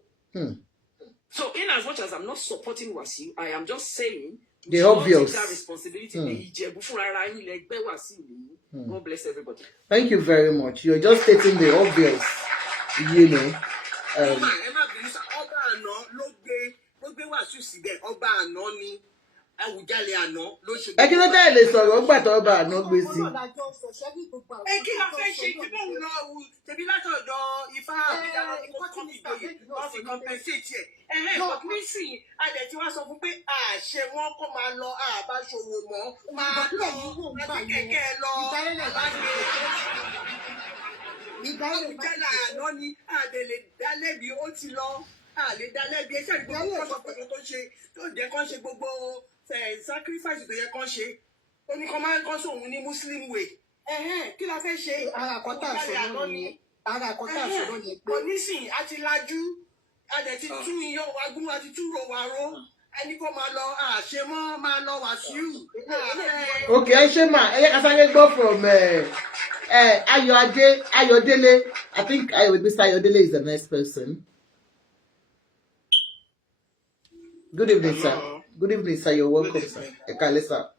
So, in as much as I'm not supporting Wasiu, I am just saying the obvious. Take that responsibility. God bless everybody. Thank you very much. You're just stating the obvious, you know. Ẹ kí ló dé lè sọ̀rọ̀ ó gbàtọ̀ ọba àná gbé sí. Ẹ kí la fẹ́ ṣe tí mò ń lọ wù tẹ̀bí látọ̀dọ̀ ifá àbíjáde ní kókó ìgbòye wọ́n fi compensate ẹ̀. Nísìnyí adẹ̀ tí wọ́n sọ fún pé àṣẹ wọn kó máa lọ àbáṣòwò mọ́ máa lọ àti kẹ̀kẹ́ lọ alágbèrè. Ìgbàlá àná ni àdèlè dálẹ́bi ó ti lọ àlè dálẹ́bi ẹ̀ṣẹ̀ gbogbo ọ̀pọ̀ tó ṣe tó jẹ́ kán ṣe gbogbo sacrifice tó yẹ kán ṣe ó ní kán máa ń kán sóhun ní Muslim way kí la fẹ́ ṣe. Ara àkọ́tà àṣọ ni pé onísìn àti lajú adẹ̀ ti tún iyọ̀ wagún àti tún ro wàró ẹni kó máa lọ àṣẹ mọ́ máa lọ Wasiu. Okay, ẹ ṣe mà ẹ yẹ ká sáré gbọ́ from Ayọ̀délé. I think Mr. Ayọ̀délé is the next person. Good evening, sir. Good evening, sir. You're welcome, sir. Ẹ kálẹ́, sir.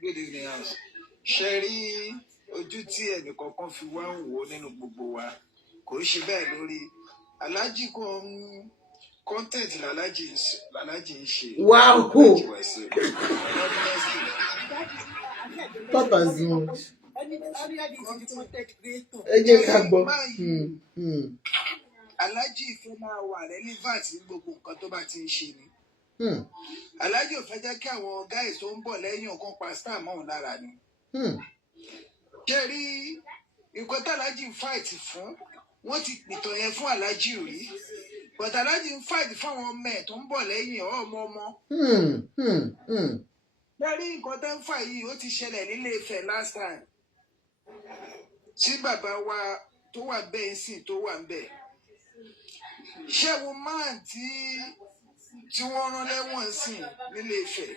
Good evening, house. Ṣé rí ojú tí ẹnìkọ̀ọ̀kan fi wá ń wò nínú gbogbo wa kò ń ṣe bẹ́ẹ̀ lórí Alhaji kan content l'Alhaji ń ṣe. Wow. Papa Zoom. Ẹ jẹ́ ká gbọ́. Alhaji fẹ́ máa wà relevant ní gbogbo nǹkan tó bá ti ń ṣe ni. Alhaji ò fẹ́ jẹ́ kí àwọn guys tó ń bọ̀ lẹ́yìn ọ̀kan pa star mọ́ òun lára ni. Ṣé rí nǹkan tí Alhaji ń fight fún wọ́n ti pìtàn yẹn fún Alhaji rí but Alhaji ń fight fún àwọn ọmọ ẹ̀ tó ń bọ̀ lẹ́yìn ọmọ. Ṣé rí nǹkan tó ń fà yìí ó ti ṣẹlẹ̀ nílé Ifẹ̀ last time tí bàbá wa tó wà bẹ́ẹ̀ sìn tó wà ń bẹ̀. Ṣé wo máa tí wọ́n rán lẹ́wọ̀n sí nílé Ifẹ̀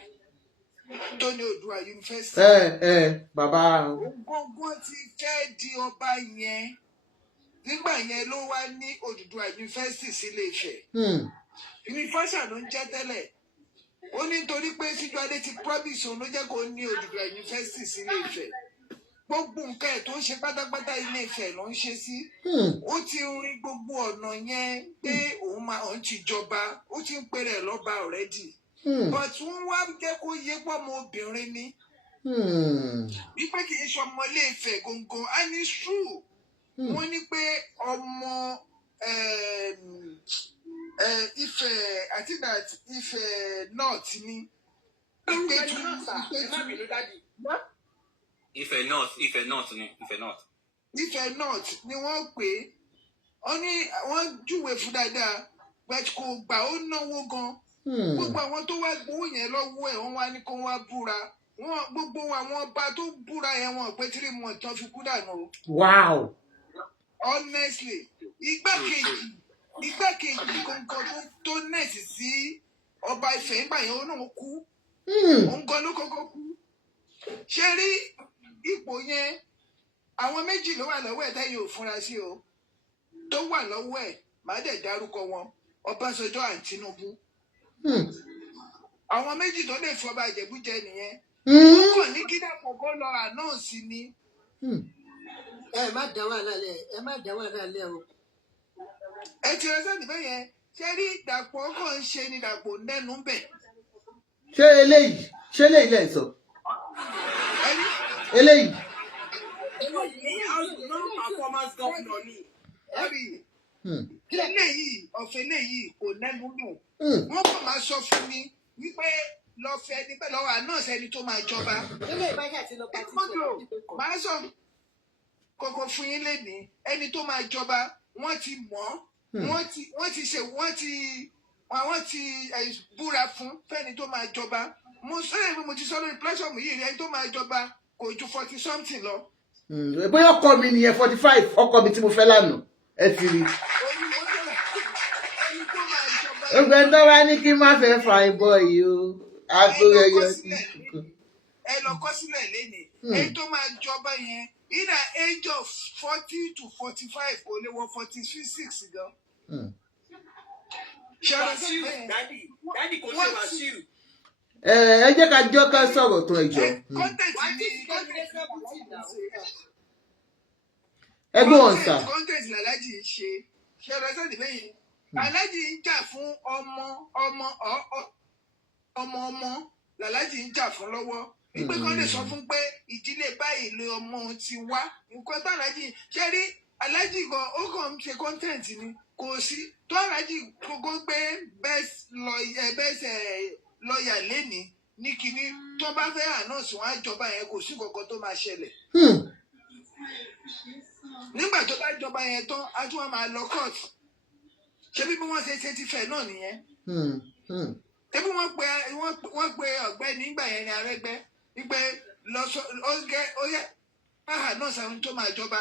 tó ní Oòduà yunifásitì. Bàbá. Gbogbo ti fẹ́ di ọba yẹn nígbà yẹn ló wá ní Oòduà yunifásitì sílé Ifẹ̀. Yunifásitì ló ń jẹ́ tẹ́lẹ̀ ó ní torí pé Síjú Adé ti promise òun ló jẹ́ kó ní Oòduà yunifásitì sílé Ifẹ̀ gbogbo nǹkan ẹ̀ tó ń ṣe pátápátá Ilé Ifẹ̀ ló ń ṣe sí. Ó ti rin gbogbo ọ̀nà yẹn pé òun ti jọba, ó ti ń pèrè lọ́ba already. But wọ́n wá jẹ́ kó yé pọ̀ ọmọ obìnrin ni. Wípé kì í ṣe ọmọ Ilé Ifẹ̀ gangan, and it's true. Wọ́n ní pé ọmọ Ifẹ̀, I think that Ifẹ̀ North ni. Ifẹ̀ North ni, Ifẹ̀ North. Ifẹ̀ North ni wọ́n pè é. Wọ́n ní wọ́n júwe fún dáadáa, but kò gbà, ó náwó gan. Gbogbo àwọn tó wá gbowó yẹn lọ́wọ́ ẹ̀ wọ́n wá ní kó wá búra. Gbogbo àwọn ọba tó búra yẹn wọ́n pé 3 months tán fi kú dànù. Wow. Honestly, igbákejì kankan tó nẹ̀sì sí ọba Ifẹ̀ nígbà yẹn ó náà kú. Òun gan ló kọ́kọ́ kú. Ṣé rí ipò yẹn àwọn méjì ló wà lọ́wọ́ ẹ̀ tẹ́yìn ò fúnra sí o. Tó wà lọ́wọ́ ẹ̀ máa dẹ̀ dárúkọ wọn, Ọbásanjọ́ àti Tinubu. Àwọn méjì tó lè fọba Ìjẹ̀bú jẹ nìyẹn. Wọ́n kàn ní kí Dàpọ̀ kó lọ ànáùnsì ni. Ẹ má dá wàhálà lẹ̀ o. Ẹ ti rẹ sẹ́ni bẹ́ẹ̀ yẹn, ṣé rí Dàpọ̀ kàn ń ṣe ni Dàpọ̀ nẹ́nu bẹ̀. Ṣé eléyìí lẹ̀ sọ? Eléyìí. Non-performance governor ni. Eléyìí ọ̀fẹ́ eléyìí kò nẹ́nu nù. Wọ́n kàn máa sọ fún mi wípé lọ́fẹ̀ẹ́ níbẹ̀ lọ́wọ́ àná sẹ́ni tó máa jọba. Ilé Ìbájẹ́ àti lọ pàtí ìjọba. Màá sọ kókó fún yín lénìí, ẹni tó máa jọba wọ́n ti mọ̀, wọ́n ti búra fún fẹ́ni tó máa jọba. Mo ti sọ lórí platform yìí ẹni tó máa jọba kò ju 40 something lọ. Bóyá ọkọ mi nìyẹn 45, ọkọ mi tí mo fẹ́ lánàá ẹ ti rí. Ọgbẹ́ tó wá ní kí n má fẹ́ fa ìbọn yìí o. Ẹ lọ kọ sílẹ̀ lénìí, ẹni tó máa jọba yẹn either age of 40 to 45 kò lè wọ 46 gan. Dádì kò ṣe Wàsíù. Ẹ jẹ́ ká jọ́ ká sọ̀rọ̀ tó ẹjọ́. Ẹgbẹ́ wọn sà. Content l'Alhaji ń ṣe. Ṣé ọ̀rọ̀ sọ́ọ̀dì lẹ́yìn? Alhaji ń jà fún ọmọ l'Alhaji ń jà fún lọ́wọ́. Wípé kán lè sọ fún pé ìdílé báyìí lé ọmọ ti wá. Nǹkan tó Alhaji ṣe rí Alhaji gan ó kàn ń ṣe content ni. Kò sí tó Alhaji gbogbo gbé best lọ́ọ̀yà lẹ́ni ní kinní tó bá fẹ́ ànáàsì wọn àjọba yẹn kò sí kankan tó máa ṣẹlẹ̀. Nígbà tó bá jọba yẹn tán á tún wá máa lọ court. Ṣé bí wọ́n ṣe ti fẹ́ náà nìyẹn? Ebi wọ́n pe ọ̀gbẹ́ni nígbà yẹn ní Arẹ́gbẹ́ wípé ó yẹ ànáàsì àwọn tó máa jọba.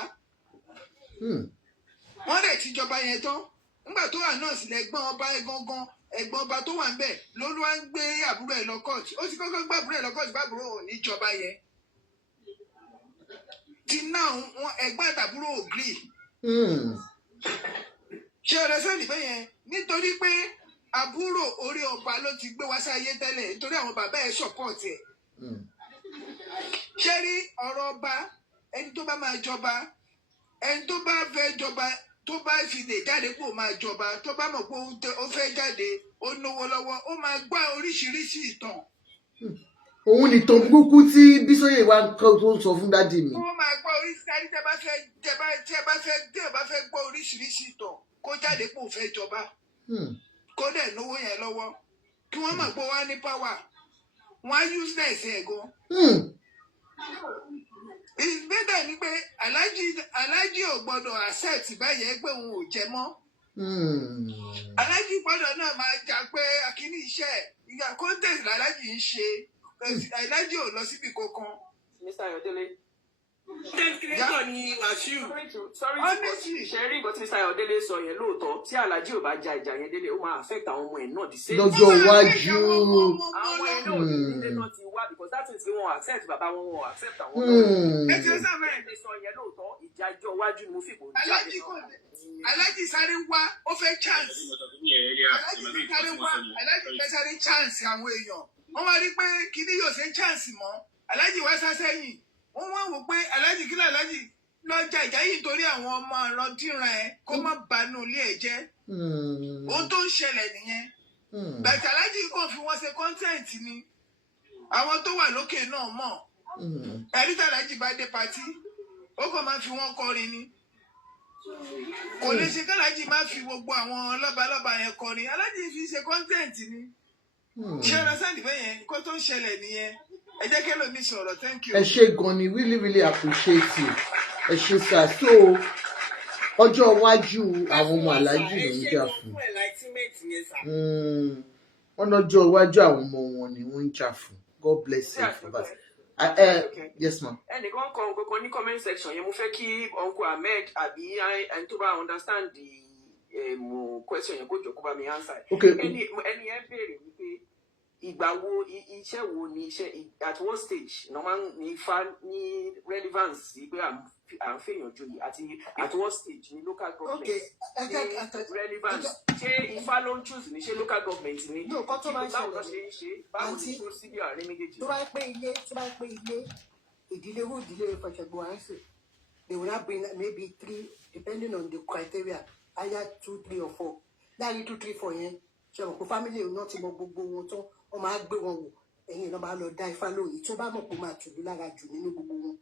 Wọ́n dẹ̀ ti jọba yẹn tán. Nígbà tó ànáàsì lẹ́gbọ́n ọba gangan ẹ̀gbọ́n ọba tó wà ń bẹ̀ ló wá ń gbé àbúrò ẹ̀ lọ kọ́ọ̀tù. Ó ti kọ́kọ́ gbé àbúrò ẹ̀ lọ kọ́ọ̀tù báàbúrò ò ní jọba yẹn. Ti náà ẹ̀gbọ́n àtàbúrò ò gírì. Ṣé ọ̀rẹ́ sọ́ọ̀nì bẹ́ẹ̀ yẹn nítorí pé àbúrò orí ọba ló ti gbé wá sáyé tẹ́lẹ̀ nítorí àwọn bàbá ẹ̀ sọ̀pọ̀tì ẹ̀. Ṣé rí ọ̀rọ̀ ọba ẹni tó bá máa jọba ẹni tó bá fẹ́ jọba tó bá fi lè jáde kó máa jọba tó bá mọ̀ pé ó fẹ́ jáde ó náwó lọ́wọ́ ó máa gbọ́ oríṣiríṣi ìtàn. Òun ni ìtàn burúkú tí Bísóyè wa tó ń sọ fún dádì mi. Ó máa gbọ́ oríṣiríṣi tẹ́ bá fẹ́ gbọ́ oríṣiríṣi ìtàn kó jáde kó fẹ́ jọba kó dẹ̀ náwó yẹn lọ́wọ́ kí wọ́n mọ̀ pé wọ́n á ní power wọ́n á useless ẹ̀ gan. Ìgbésẹ̀ ni pé Alhaji ò gbọ́dọ̀ accept báyẹn pé òun ò jẹ mọ́. Alhaji gbọ́dọ̀ náà máa jà pé akíní iṣẹ́ ìyá content l'Alhaji ń ṣe Alhaji ò lọ síbi kankan. Mr. Ayọ̀délé. Content creator ni Wàsíù. Sorry ṣe rí nǹkan tí Mr. Ayọ̀délé sọ yẹn lóòótọ́ tí Alhaji ò bá ja ìjà yẹn délé ó máa affect àwọn ọmọ ẹ̀ náà the same. Lọ́jọ́ iwájú. Àwọn ẹ̀ náà nílé náà ti wá because that is wọ́n accept bàbá wọn accept àwọn ọmọ ẹ̀. Ẹ ti sọ mẹ́rin ní sọ yẹn lóòótọ́ ìjà ìjọ iwájú ni mo fi kò jáde náà. Alhaji sáré wá ó fẹ́ chance. Alhaji fẹ́ sáré chance àwọn èèyàn. Wọ́n wá rí pé kíní yóò ṣe chance mọ́. Alhaji wá sá sẹ́yìn. wọ́n wá wò pé Alhaji kí Alhaji lọ́jà ìjà yìí torí àwọn ọmọ àrọ́dínran ẹ̀ kó má banú ilé ẹ̀ jẹ́. Ohun tó ń ṣẹlẹ̀ nìyẹn. Bàtà Alhaji kàn fi wọ́n ṣe kọ́ńtẹ́ǹtì ni. Àwọn tó wà lókè náà mọ̀. Ẹ̀rí tí Alhaji bá dé patí, ó kàn máa fi wọ́n kọrin ni. Kò lè ṣe kí Alhaji má fi gbogbo àwọn lọ́balọ́ba yẹn kọrin. Alhaji fi ṣe kọ́ńtẹ́ǹtì ni. Ṣé ọ̀rọ̀ sáǹdì bẹ́ẹ̀ yẹn kó tó ń ṣẹlẹ̀ nìyẹn? Ẹ jẹ́ kẹ́lò mi sọ̀rọ̀, thank you. Ẹ ṣé gan ni, really appreciate you. Ẹ ṣé sir. So ọjọ́ iwájú àwọn ọmọ Alhaji ló ń jà fún. Wọ́n lọ́jọ́ iwájú àwọn ọmọ wọn ni wọ́n ń jà fún. God bless you for that. Yes ma'am. Ẹnìkan kan kankan ní comment section yẹn mo fẹ́ kí Uncle Ahmed àbí ẹni tó bá understand the question yẹn kó jọ kó bá mi answer. Ẹni yẹn béèrè wípé ìgbà wo iṣẹ́ wo ni iṣẹ́ at what stage normal ní ifá ní relevance sí pé à ń fèèyàn joyè àti at what stage ní local government ní relevance ṣé ifá ló ń choose ní ṣé local government ní báwo ló ṣe ń ṣe báwo ni tó síbi àárín méjèèjì. tó bá pé ilé ìdílé wo ìdílé ìfọ̀ṣẹ̀gbọ̀n àìsè they will not bring maybe 3 depending on the criteria either 2, 3 or 4 láàrin 2, 3, 4 yẹn ṣe mọ̀ pé family náà ti mọ gbogbo wọn tán wọ́n máa gbé wọn wò ẹ̀yìn náà máa lọ dá ifá lóyè tó bá mọ̀ pé máa tùlú lára jù nínú gbogbo wọn.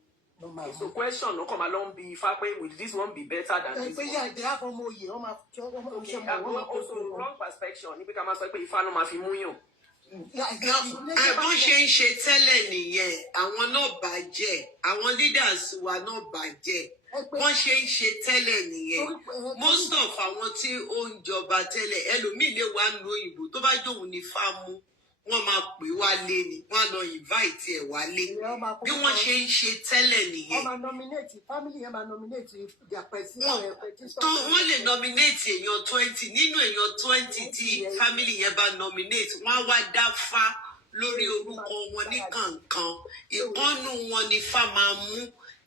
So question no come along be ifá pé will this one be better than this one. pé yà dé àfọ ọmọ òye wọ́n máa ṣe wọ́n máa kó so wrong perspective ní pé ká máa sọ pé ifá ló máa fi mú yàn. bó ṣe ń ṣe tẹ́lẹ̀ nìyẹn àwọn náà bàjẹ́ àwọn leaders wa náà bàjẹ́ wọ́n ṣe ń ṣe tẹ́lẹ̀ nìyẹn most of àwọn tí ó ń jọba tẹ́lẹ̀ ẹlòmíì lè wá lu òyìnbó tó bá jóun ní fámú wọ́n máa pè wálé ni wọ́n á lọ invite ẹ̀ wálé bí wọ́n ṣe ń ṣe tẹ́lẹ̀ nìyẹn. wọ́n máa nominate family yẹn máa nominate their president. wọ́n lè nominate èèyàn 20 nínú èèyàn 20 tí family yẹn bá nominate wọ́n á wá dá fá lórí orúkọ wọn ní kọ̀ọ̀kan ìkọ́nù wọn ni fá máa mú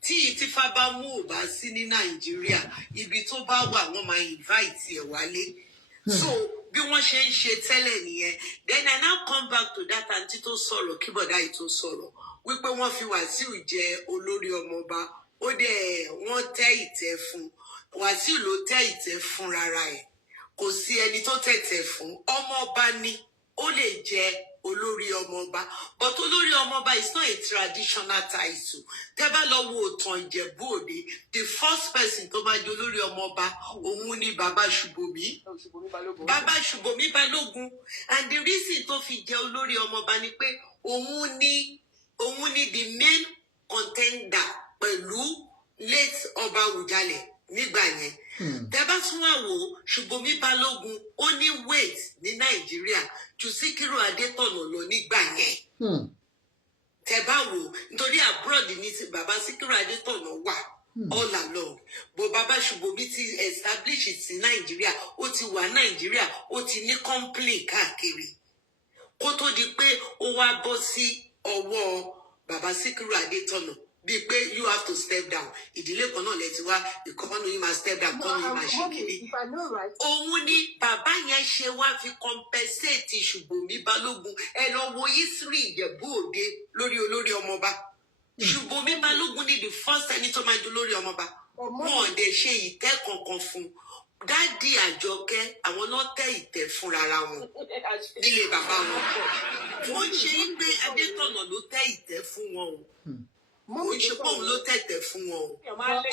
tí ìtìfá bá mú ò bá sí ní Nàìjíríà ibi tó bá wà wọ́n máa invite ẹ̀ wálé. So bí wọ́n ṣe ń ṣe tẹ́lẹ̀ nìyẹn. Then I now come back to that àǹtí tó sọ̀rọ̀ kí bọ̀dá yìí tó sọ̀rọ̀ wípé wọ́n fi Wàsíù jẹ olórí ọmọọba ó dẹ̀ wọ́n tẹ́ ìtẹ́ fún Wàsíù ló tẹ́ ìtẹ́ fún rárá ẹ̀ kò sí ẹni tó tẹ̀tẹ̀ fún ọmọọba ni ó lè jẹ olórí ọmọọba but olórí ọmọọba is not a traditional title. Tẹ́ bá lọ wo ìtàn Ìjẹ̀bú Òde the first person tó máa jẹ olórí ọmọọba òun ni bàbá Ṣùbòmí Balógun and the reason tó fi jẹ olórí ọmọọba ni pé òun ni the main contender pẹ̀lú late Ọba Awùjalẹ̀ nígbà yẹn. Tẹ́ bá tún wá wò Ṣùbòmí Balógun ó ní weight ní Nàìjíríà ju Síkírù Adétọ̀nà lọ nígbà yẹn. Tẹ́ bá wò nítorí abroad ní ti bàbá Síkírù Adétọ̀nà wà all along bó bàbá Ṣùbòmí ti establish sí Nàìjíríà ó ti wà Nàìjíríà ó ti ní complaint káàkiri kó tó di pé ó wá bọ́ sí ọwọ́ bàbá Síkírù Adétọ̀nà bíi pé you have to step down ìdílé kan náà lẹ ti wá ìkọ́nù yìí máa step down kọ́nù yìí máa ṣe kiri. Òun ni bàbá yẹn ṣe wá fi compensate Ṣùbòmí Balógun ẹ lọ wo history Ìjẹ̀bú Òde lórí olórí ọmọọba. Ṣùbòmí Balógun ni the first ẹni tó máa di olórí ọmọọba wọn ò dẹ̀ ṣe ìtẹ́ kankan fún dádì Àjọkẹ́ àwọn náà tẹ́ ìtẹ́ fúnra wọn nílé bàbá wọn wọ́n ṣe é pé Adétọ̀nà ló tẹ́ ìtẹ́ fún wọn o kò ń ṣe pé òun ló tẹ̀tẹ̀ fún wọn o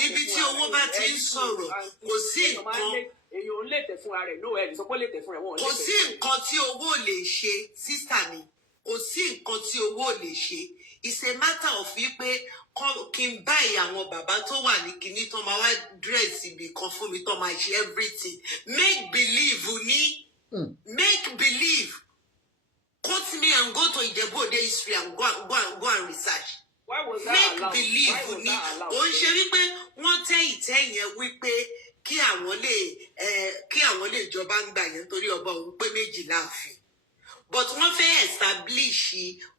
ibi tí owó bá ti ń sọ̀rọ̀ kò sí nǹkan èèyàn lè tẹ̀ fúnra rẹ̀ náà ẹni sọ pé lè tẹ̀ fúnra wọn. kò sí nǹkan tí owó lè ṣe sísà mi kò sí nǹkan tí owó lè ṣe it's a matter of wípé kí n báyìí àwọn bàbá tó wà ní kinní tó máa wá dírẹ́sì ibì kan fún mi tó máa ṣe everything make believe ní make believe quote me and go to Ìjẹ̀bú Òde history and go and research. Make believe ni ó ń ṣe wípé wọ́n tẹ́ ìtẹ́ yẹn wípé kí àwọn lè jọba ń gbà yẹn torí ọba òun pé méjì láàfin but wọ́n fẹ́ establish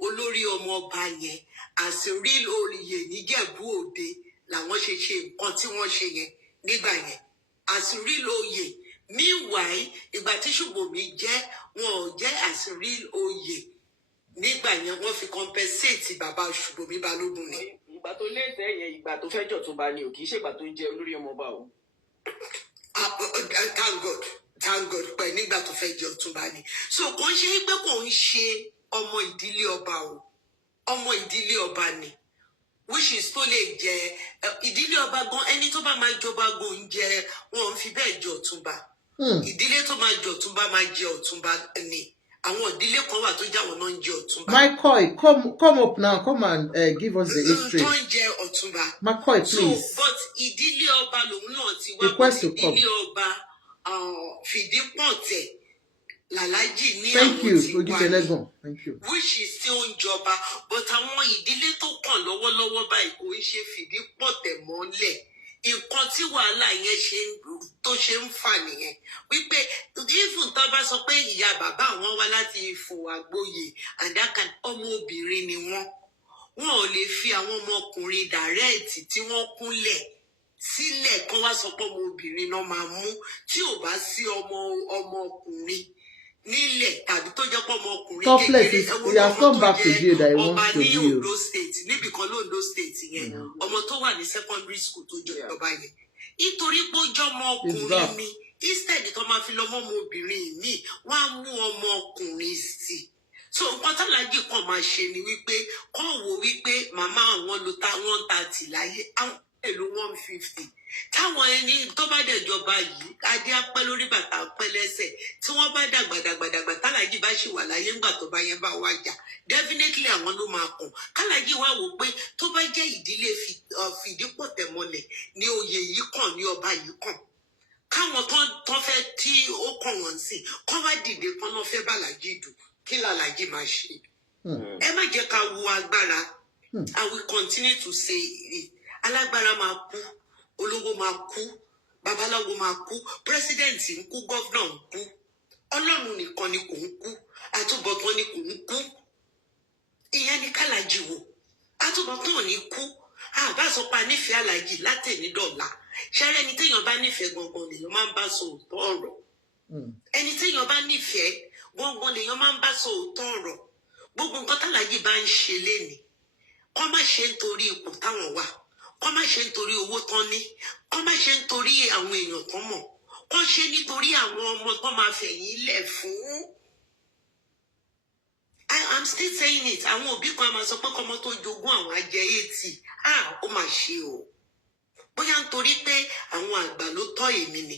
olórí ọmọ ọba yẹn as a real oyè níjẹ̀bú Òde làwọn ṣe nǹkan tí wọ́n ṣe yẹn nígbà yẹn as a real oyè meanwhile ìgbà tí Ṣùbòmí jẹ́ wọn ò jẹ́ as a real oyè nígbà yẹn wọ́n fi compensate bàbá Ṣùbòmí Balógun ni. ìgbà ìgbà tó léètè yẹn ìgbà tó fẹ́ jọ̀túnba ni ò kì í ṣègbà tó ń jẹ olórí ọmọọba o. Thank God pé nígbà tó fẹ́ jẹ ọ̀túnba ni so kò ń ṣe pé kò ń ṣe ọmọ ìdílé ọba o ọmọ ìdílé ọba ni which is tó lè jẹ ìdílé ọba gan ẹni tó bá máa jọba gan ń jẹ wọn ò fi bẹ́ẹ̀ jẹ ọ̀túnba ìdílé tó máa jẹ ọ̀túnba máa jẹ ọ̀túnba ni àwọn ìdílé kan wà tó jáwọn náà ń jẹ ọ̀túnba. McCoy, come up now, come and give us the history. tó ń jẹ ọ̀túnba. McCoy, please. So but ìdílé ọba lòun náà ti wá Request to come. ìdílé ọba Fìdípọ̀tẹ̀ làlájì ní Thank àwọn you, tí Ojúṣe wà Lẹ́gàn. Thank you. which is tí ó ń jọba but àwọn ìdílé tó kàn lọ́wọ́lọ́wọ́ báyìí kò ń ṣe Fìdípọ̀tẹ̀ mọ́lẹ̀ nǹkan tí wàhálà yẹn ṣe ń fà nìyẹn wípé even tó bá sọ pé ìyá bàbá àwọn wá láti Ifọ̀ Àgbóyè àdákan ọmọ obìnrin ni wọn ò lè fi àwọn ọmọkùnrin dàrẹ́ẹ̀tì tí wọ́n kúnlẹ̀ sílẹ̀ kan wá sọ pé ọmọ obìnrin náà máa mú tí ò bá sí ọmọkùnrin nílẹ̀ tàbí tó jẹ́ pé ọmọkùnrin kékeré ọba ní Ondo state níbi kan lóńdó state yẹn ọmọ tó wà ní secondary school tó jọ ìjọba yẹn nítorí pé ó jọ ọmọkùnrin ni instead tó máa fi lọ́mọ ọmọbìnrin míì wọ́n á mú ọmọkùnrin sí i so nǹkan tálàjì kan máa ṣe ni wípé kọ́ wo wípé màmá àwọn ló ta 130 láyé àwọn èlò 150 táwọn ẹni tó bá dẹ̀jọba yìí adé apẹ́ lórí bàtà apẹ́ lẹ́sẹ̀ tí wọ́n bá dàgbàdàgbàdàgbà tálàjì bá ṣì wà láyé ńgbà tó bá yẹn bá wá jà definitely àwọn ló máa kàn kálàjì wá wò pé tó bá jẹ́ ìdílé Fìdípọ̀tẹ̀ mọ́lẹ̀ ní oyè yìí kàn ní ọba yìí kàn káwọn tó fẹ́ tí ó kàn wọ́n sí kọ́ wá dìde kan náà fẹ́ bá làjì dùn kí làlàjì máa ṣe ẹ má jẹ́ ká wo agbára I will continue to say it alágbára máa kú olówó máa kú babaláwo máa kú pírẹsidẹǹtì ń kú gọvnọ ń kú Ọlọ́run nìkan ni kò ń kú àtúbọ̀tán ni kò ń kú ìyẹn ní kálàjì wò àtúbọ̀tán ò ní kú àbá sọ pa nífẹ̀ẹ́ alájì látẹ̀nídọ̀la ṣẹlẹ̀ ẹni téèyàn bá nífẹ̀ẹ́ gangan lèèyàn máa ń bá sọ òótọ́ ọ̀rọ̀ ẹni téèyàn bá nífẹ̀ẹ́ gangan lèèyàn máa ń bá sọ òótọ́ ọ̀rọ̀ gbogbo nǹkan tálàjì bá ń ṣe lénìí kọ́ má ṣe nítorí ipò táwọn wà kọ́ má ṣe nítorí owó tán ní kọ́ má ṣe nítorí àwọn èèyàn tán mọ̀ kọ́ ṣe nítorí àwọn ọmọ tán máa fẹ̀yìn lẹ̀ fún. I'm still saying it àwọn òbí kan máa sọ pé kọ́mọ tó jogún àwọn ajẹ 80 ó máa ṣe o bóyá nítorí pé àwọn àgbà ló tọ́ èmi ni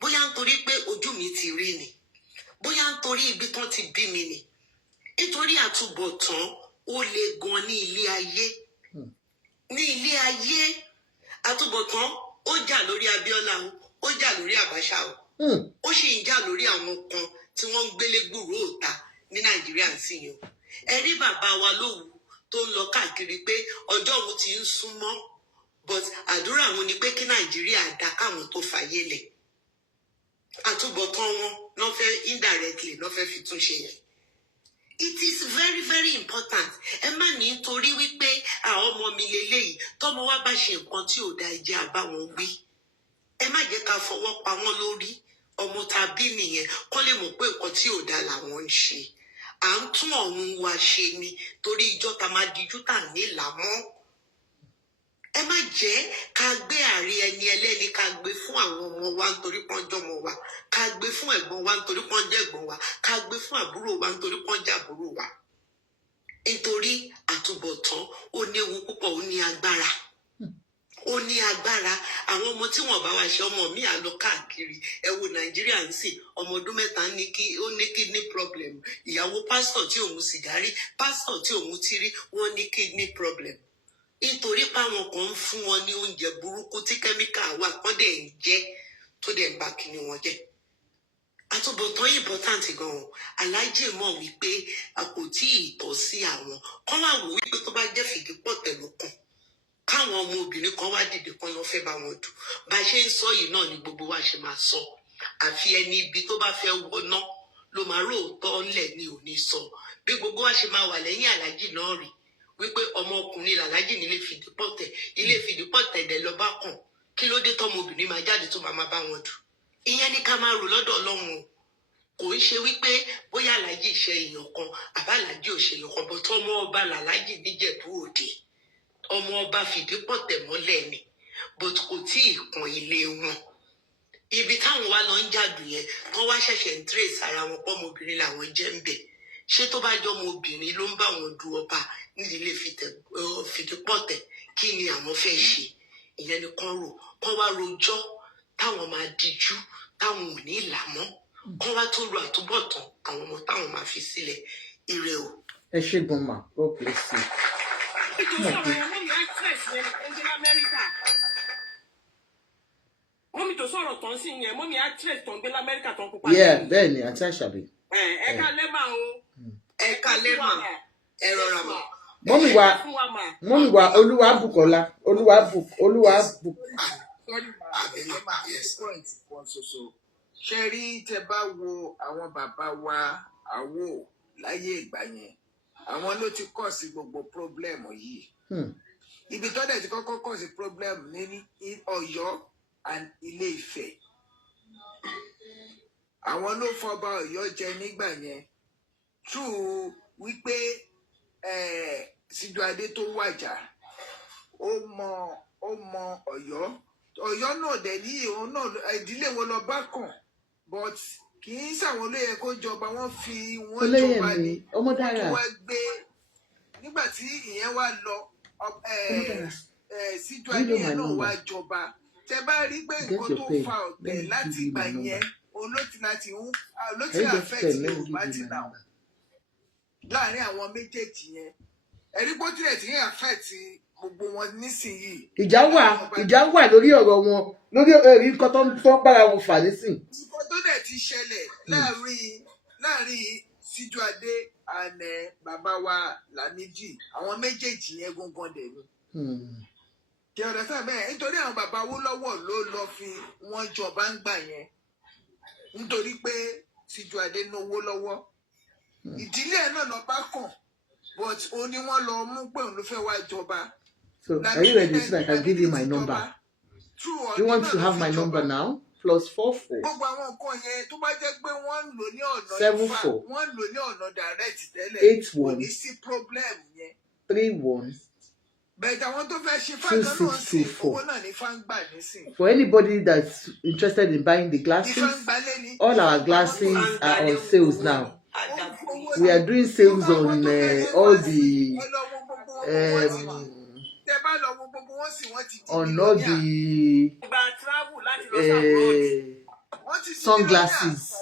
bóyá nítorí pé ojú mi ti rí ni bóyá nítorí ibi tán ti bí mi ni nítorí àtúbọ̀tán ó le gan ní ilé ayé àtúbọ̀tán ó jà lórí Abíọ́lá ó jà lórí Àbáṣà ó sì ń jà lórí àwọn kan tí wọ́n ń gbélé gbùrú òta ní Nàìjíríà sí yẹn ẹ̀rí bàbá wa lówù tó ń lọ káàkiri pé ọjọ́ òun ti ń súnmọ́ but àdúrà wọn ni pé kí Nàìjíríà dá káwọn tó fàyè lẹ̀ àtúbọ̀tán wọn náà fẹ́ indirectly náà fẹ́ fi túnṣe yẹn. It is very very important ẹ má ní nítorí wípé àwọn ọmọ mi lélẹ́yìí tọ́mọ wa bá ṣe nǹkan tí ò da ẹ̀jẹ̀ àbá wọn gbé ẹ má jẹ́ ká fọwọ́ pa wọ́n lórí ọmọ tàbí nìyẹn kọ́ lè mọ̀ pé nǹkan tí ò da làwọn ń ṣe à ń tún ọ̀run wa ṣe ni torí ìjọ ta máa dijú tà ní ìlàmọ́ ẹ má jẹ́ ká gbé ààrẹ ẹni ẹlẹ́ni ká gbé fún àwọn ọmọ wa nítorí pọ́n jọmọ wa ká gbé fún ẹ̀gbọ́n wa nítorí pọ́n jẹ́gbọ́n wa ká gbé fún àbúrò wa nítorí pọ́n jàbúrò wa nítorí àtúbọ̀tán ó léwu púpọ̀ ó ní agbára àwọn ọmọ tí wọn bá wa ṣe ọmọ mi à lọ káàkiri ẹ wo Nàìjíríà ń sìn ọmọ ọdún mẹ́ta ó ní kidney problem ìyàwó pásítọ̀ tí òun sìgárì pásítọ̀ tí òun ti rí wọn ní kidney problem nítorí páwọn kan ń fún wọn ní oúnjẹ burúkú tí kẹ́míkà wà kán dẹ̀ ń jẹ tó dẹ̀ ń bá kíní wọn jẹ́ àtúbọ̀tán important gan-an Alhaji mọ̀ wípé a kò tí ì tọ́ sí àwọn kán wá wò wípé tó bá jẹ́ Fìdípọ̀tẹ̀ ló kàn káwọn ọmọ obìnrin kan wá dìde kan lọ fẹ́ bá wọn dù bá a ṣe ń sọ yìí náà ni gbogbo wa ṣe máa sọ àfi ẹni ibi tó bá fẹ́ wọná ló máa róòótọ́ ńlẹ̀ ni ò ní sọ bí gbogbo wa ṣe máa wà lẹ́yìn Alhaji náà rí wípé ọmọkùnrin làlájì nílé Fìdípọ̀tẹ̀ dẹ̀ lọ bá kàn kí ló dé tọmọbìnrin máa jáde tó máa bá wọn dù ìyẹn ní ká máa rò lọ́dọ̀ Ọlọ́run kò ń ṣe wípé bóyá Alhaji ṣe èèyàn kan àbá Alhaji ò ṣe èèyàn kan bọ́ tọmọ ọba làlájì níjẹ̀bú òde ọmọ ọba fìdípọ̀tẹ̀ mọ́lẹ̀ ni but kò tí ì kan ilé wọn ibi táwọn wá lọ ń jàdù yẹn wọ́n wá ṣẹ̀ṣẹ̀ ń trace ara wọn pọ̀ ọmọbìnrin làwọn jẹ́ ń bẹ̀ ṣé tó bá jọ ọmọbìnrin ló ń bá wọn du ọba nídìílé fìdípọ̀tẹ̀ kí ni àwọn fẹ́ ṣe ìyẹn ni kán wá rojọ́ táwọn máa díjú táwọn ò ní ìlà mọ́ kán wá tó ro àtúbọ̀tán àwọn ọmọ táwọn máa fi sílẹ̀ ire o. ẹ ṣe gan ma God bless you. mọ́mí tó sọ̀rọ̀ tán sí yẹn mọ́mí actress tó ń gbé lamẹ́ríkà tó ń kópa. bẹ́ẹ̀ ni àti àṣàbí. ẹ̀ka lẹ́mà o. ẹ̀ka lẹ́mà ẹ rọra mọ̀. mọ́mí wa Olúwabùkọ́lá ṣe rí tẹ bá wo àwọn bàbá wa àwo láyé ìgbà yẹn àwọn ló ti kọ́ sí gbogbo pírọ́blẹ́mù yìí ibi tó dẹ̀ ti kọ́kọ́ kọ́ sí pírọ́blẹ́mù ní Ọ̀yọ́ and Ilé Ifẹ̀ àwọn ló fọba Ọ̀yọ́ jẹ nígbà yẹn true wípé Síjúadé tó wàjà ó mọ Ọ̀yọ́ náà dẹ̀ ní òun náà ìdílé wọn lọ bá kàn but kì í ṣàwọn ló yẹ kó jọba wọ́n fi wọ́n jọba ní wọ́n wá gbé nígbà tí ìyẹn wá lọ Síjúadé yẹn náà wá jọba tẹ bá rí pé nǹkan tó fa ọ̀tẹ̀ láti ìgbà yẹn ló ti affect Yorùbá ti nà láàrin àwọn méjèèjì yẹn ẹ̀rí bó tilẹ̀ ti ń affect gbogbo wọn nísìnyìí. ìjà wà lórí ọ̀rọ̀ wọn lórí nǹkan tó ń bára wọn fà nísìn. nǹkan tó dẹ̀ ti ṣẹlẹ̀ láàrin Síjúadé and bàbá wa Lámídì àwọn méjèèjì yẹn gangan dẹ̀ ni. kí ọ̀rẹ́ sáà bẹ́ẹ̀ nítorí àwọn bàbá Awólọ́wọ̀ ló lọ fi wọ́n jọba ń gbà yẹn nítorí pé Síjúadé náwó lọ́wọ́ ìdílé ẹ̀ náà lọ bá kàn but ó ní wọ́n lọ mú pé òun ló fẹ́ wá jọba. So are you ready so I can give you my number? Do you want to have my number now? +44. Gbogbo àwọn nǹkan yẹn tó bá jẹ́ pé wọ́n ń lò ní ọ̀nà 74. wọ́n ń lò ní ọ̀nà direct tẹ́lẹ̀ 81. kò ní sí problem yẹn. 31. Bẹ̀ẹ̀dì àwọn tó fẹ́ ṣe fáńgá náà sí owó náà ní fáńgbà nísìn. For anybody that's interested in buying the glasses, all our glasses are on sales now. We are doing sales on all the sunglasses.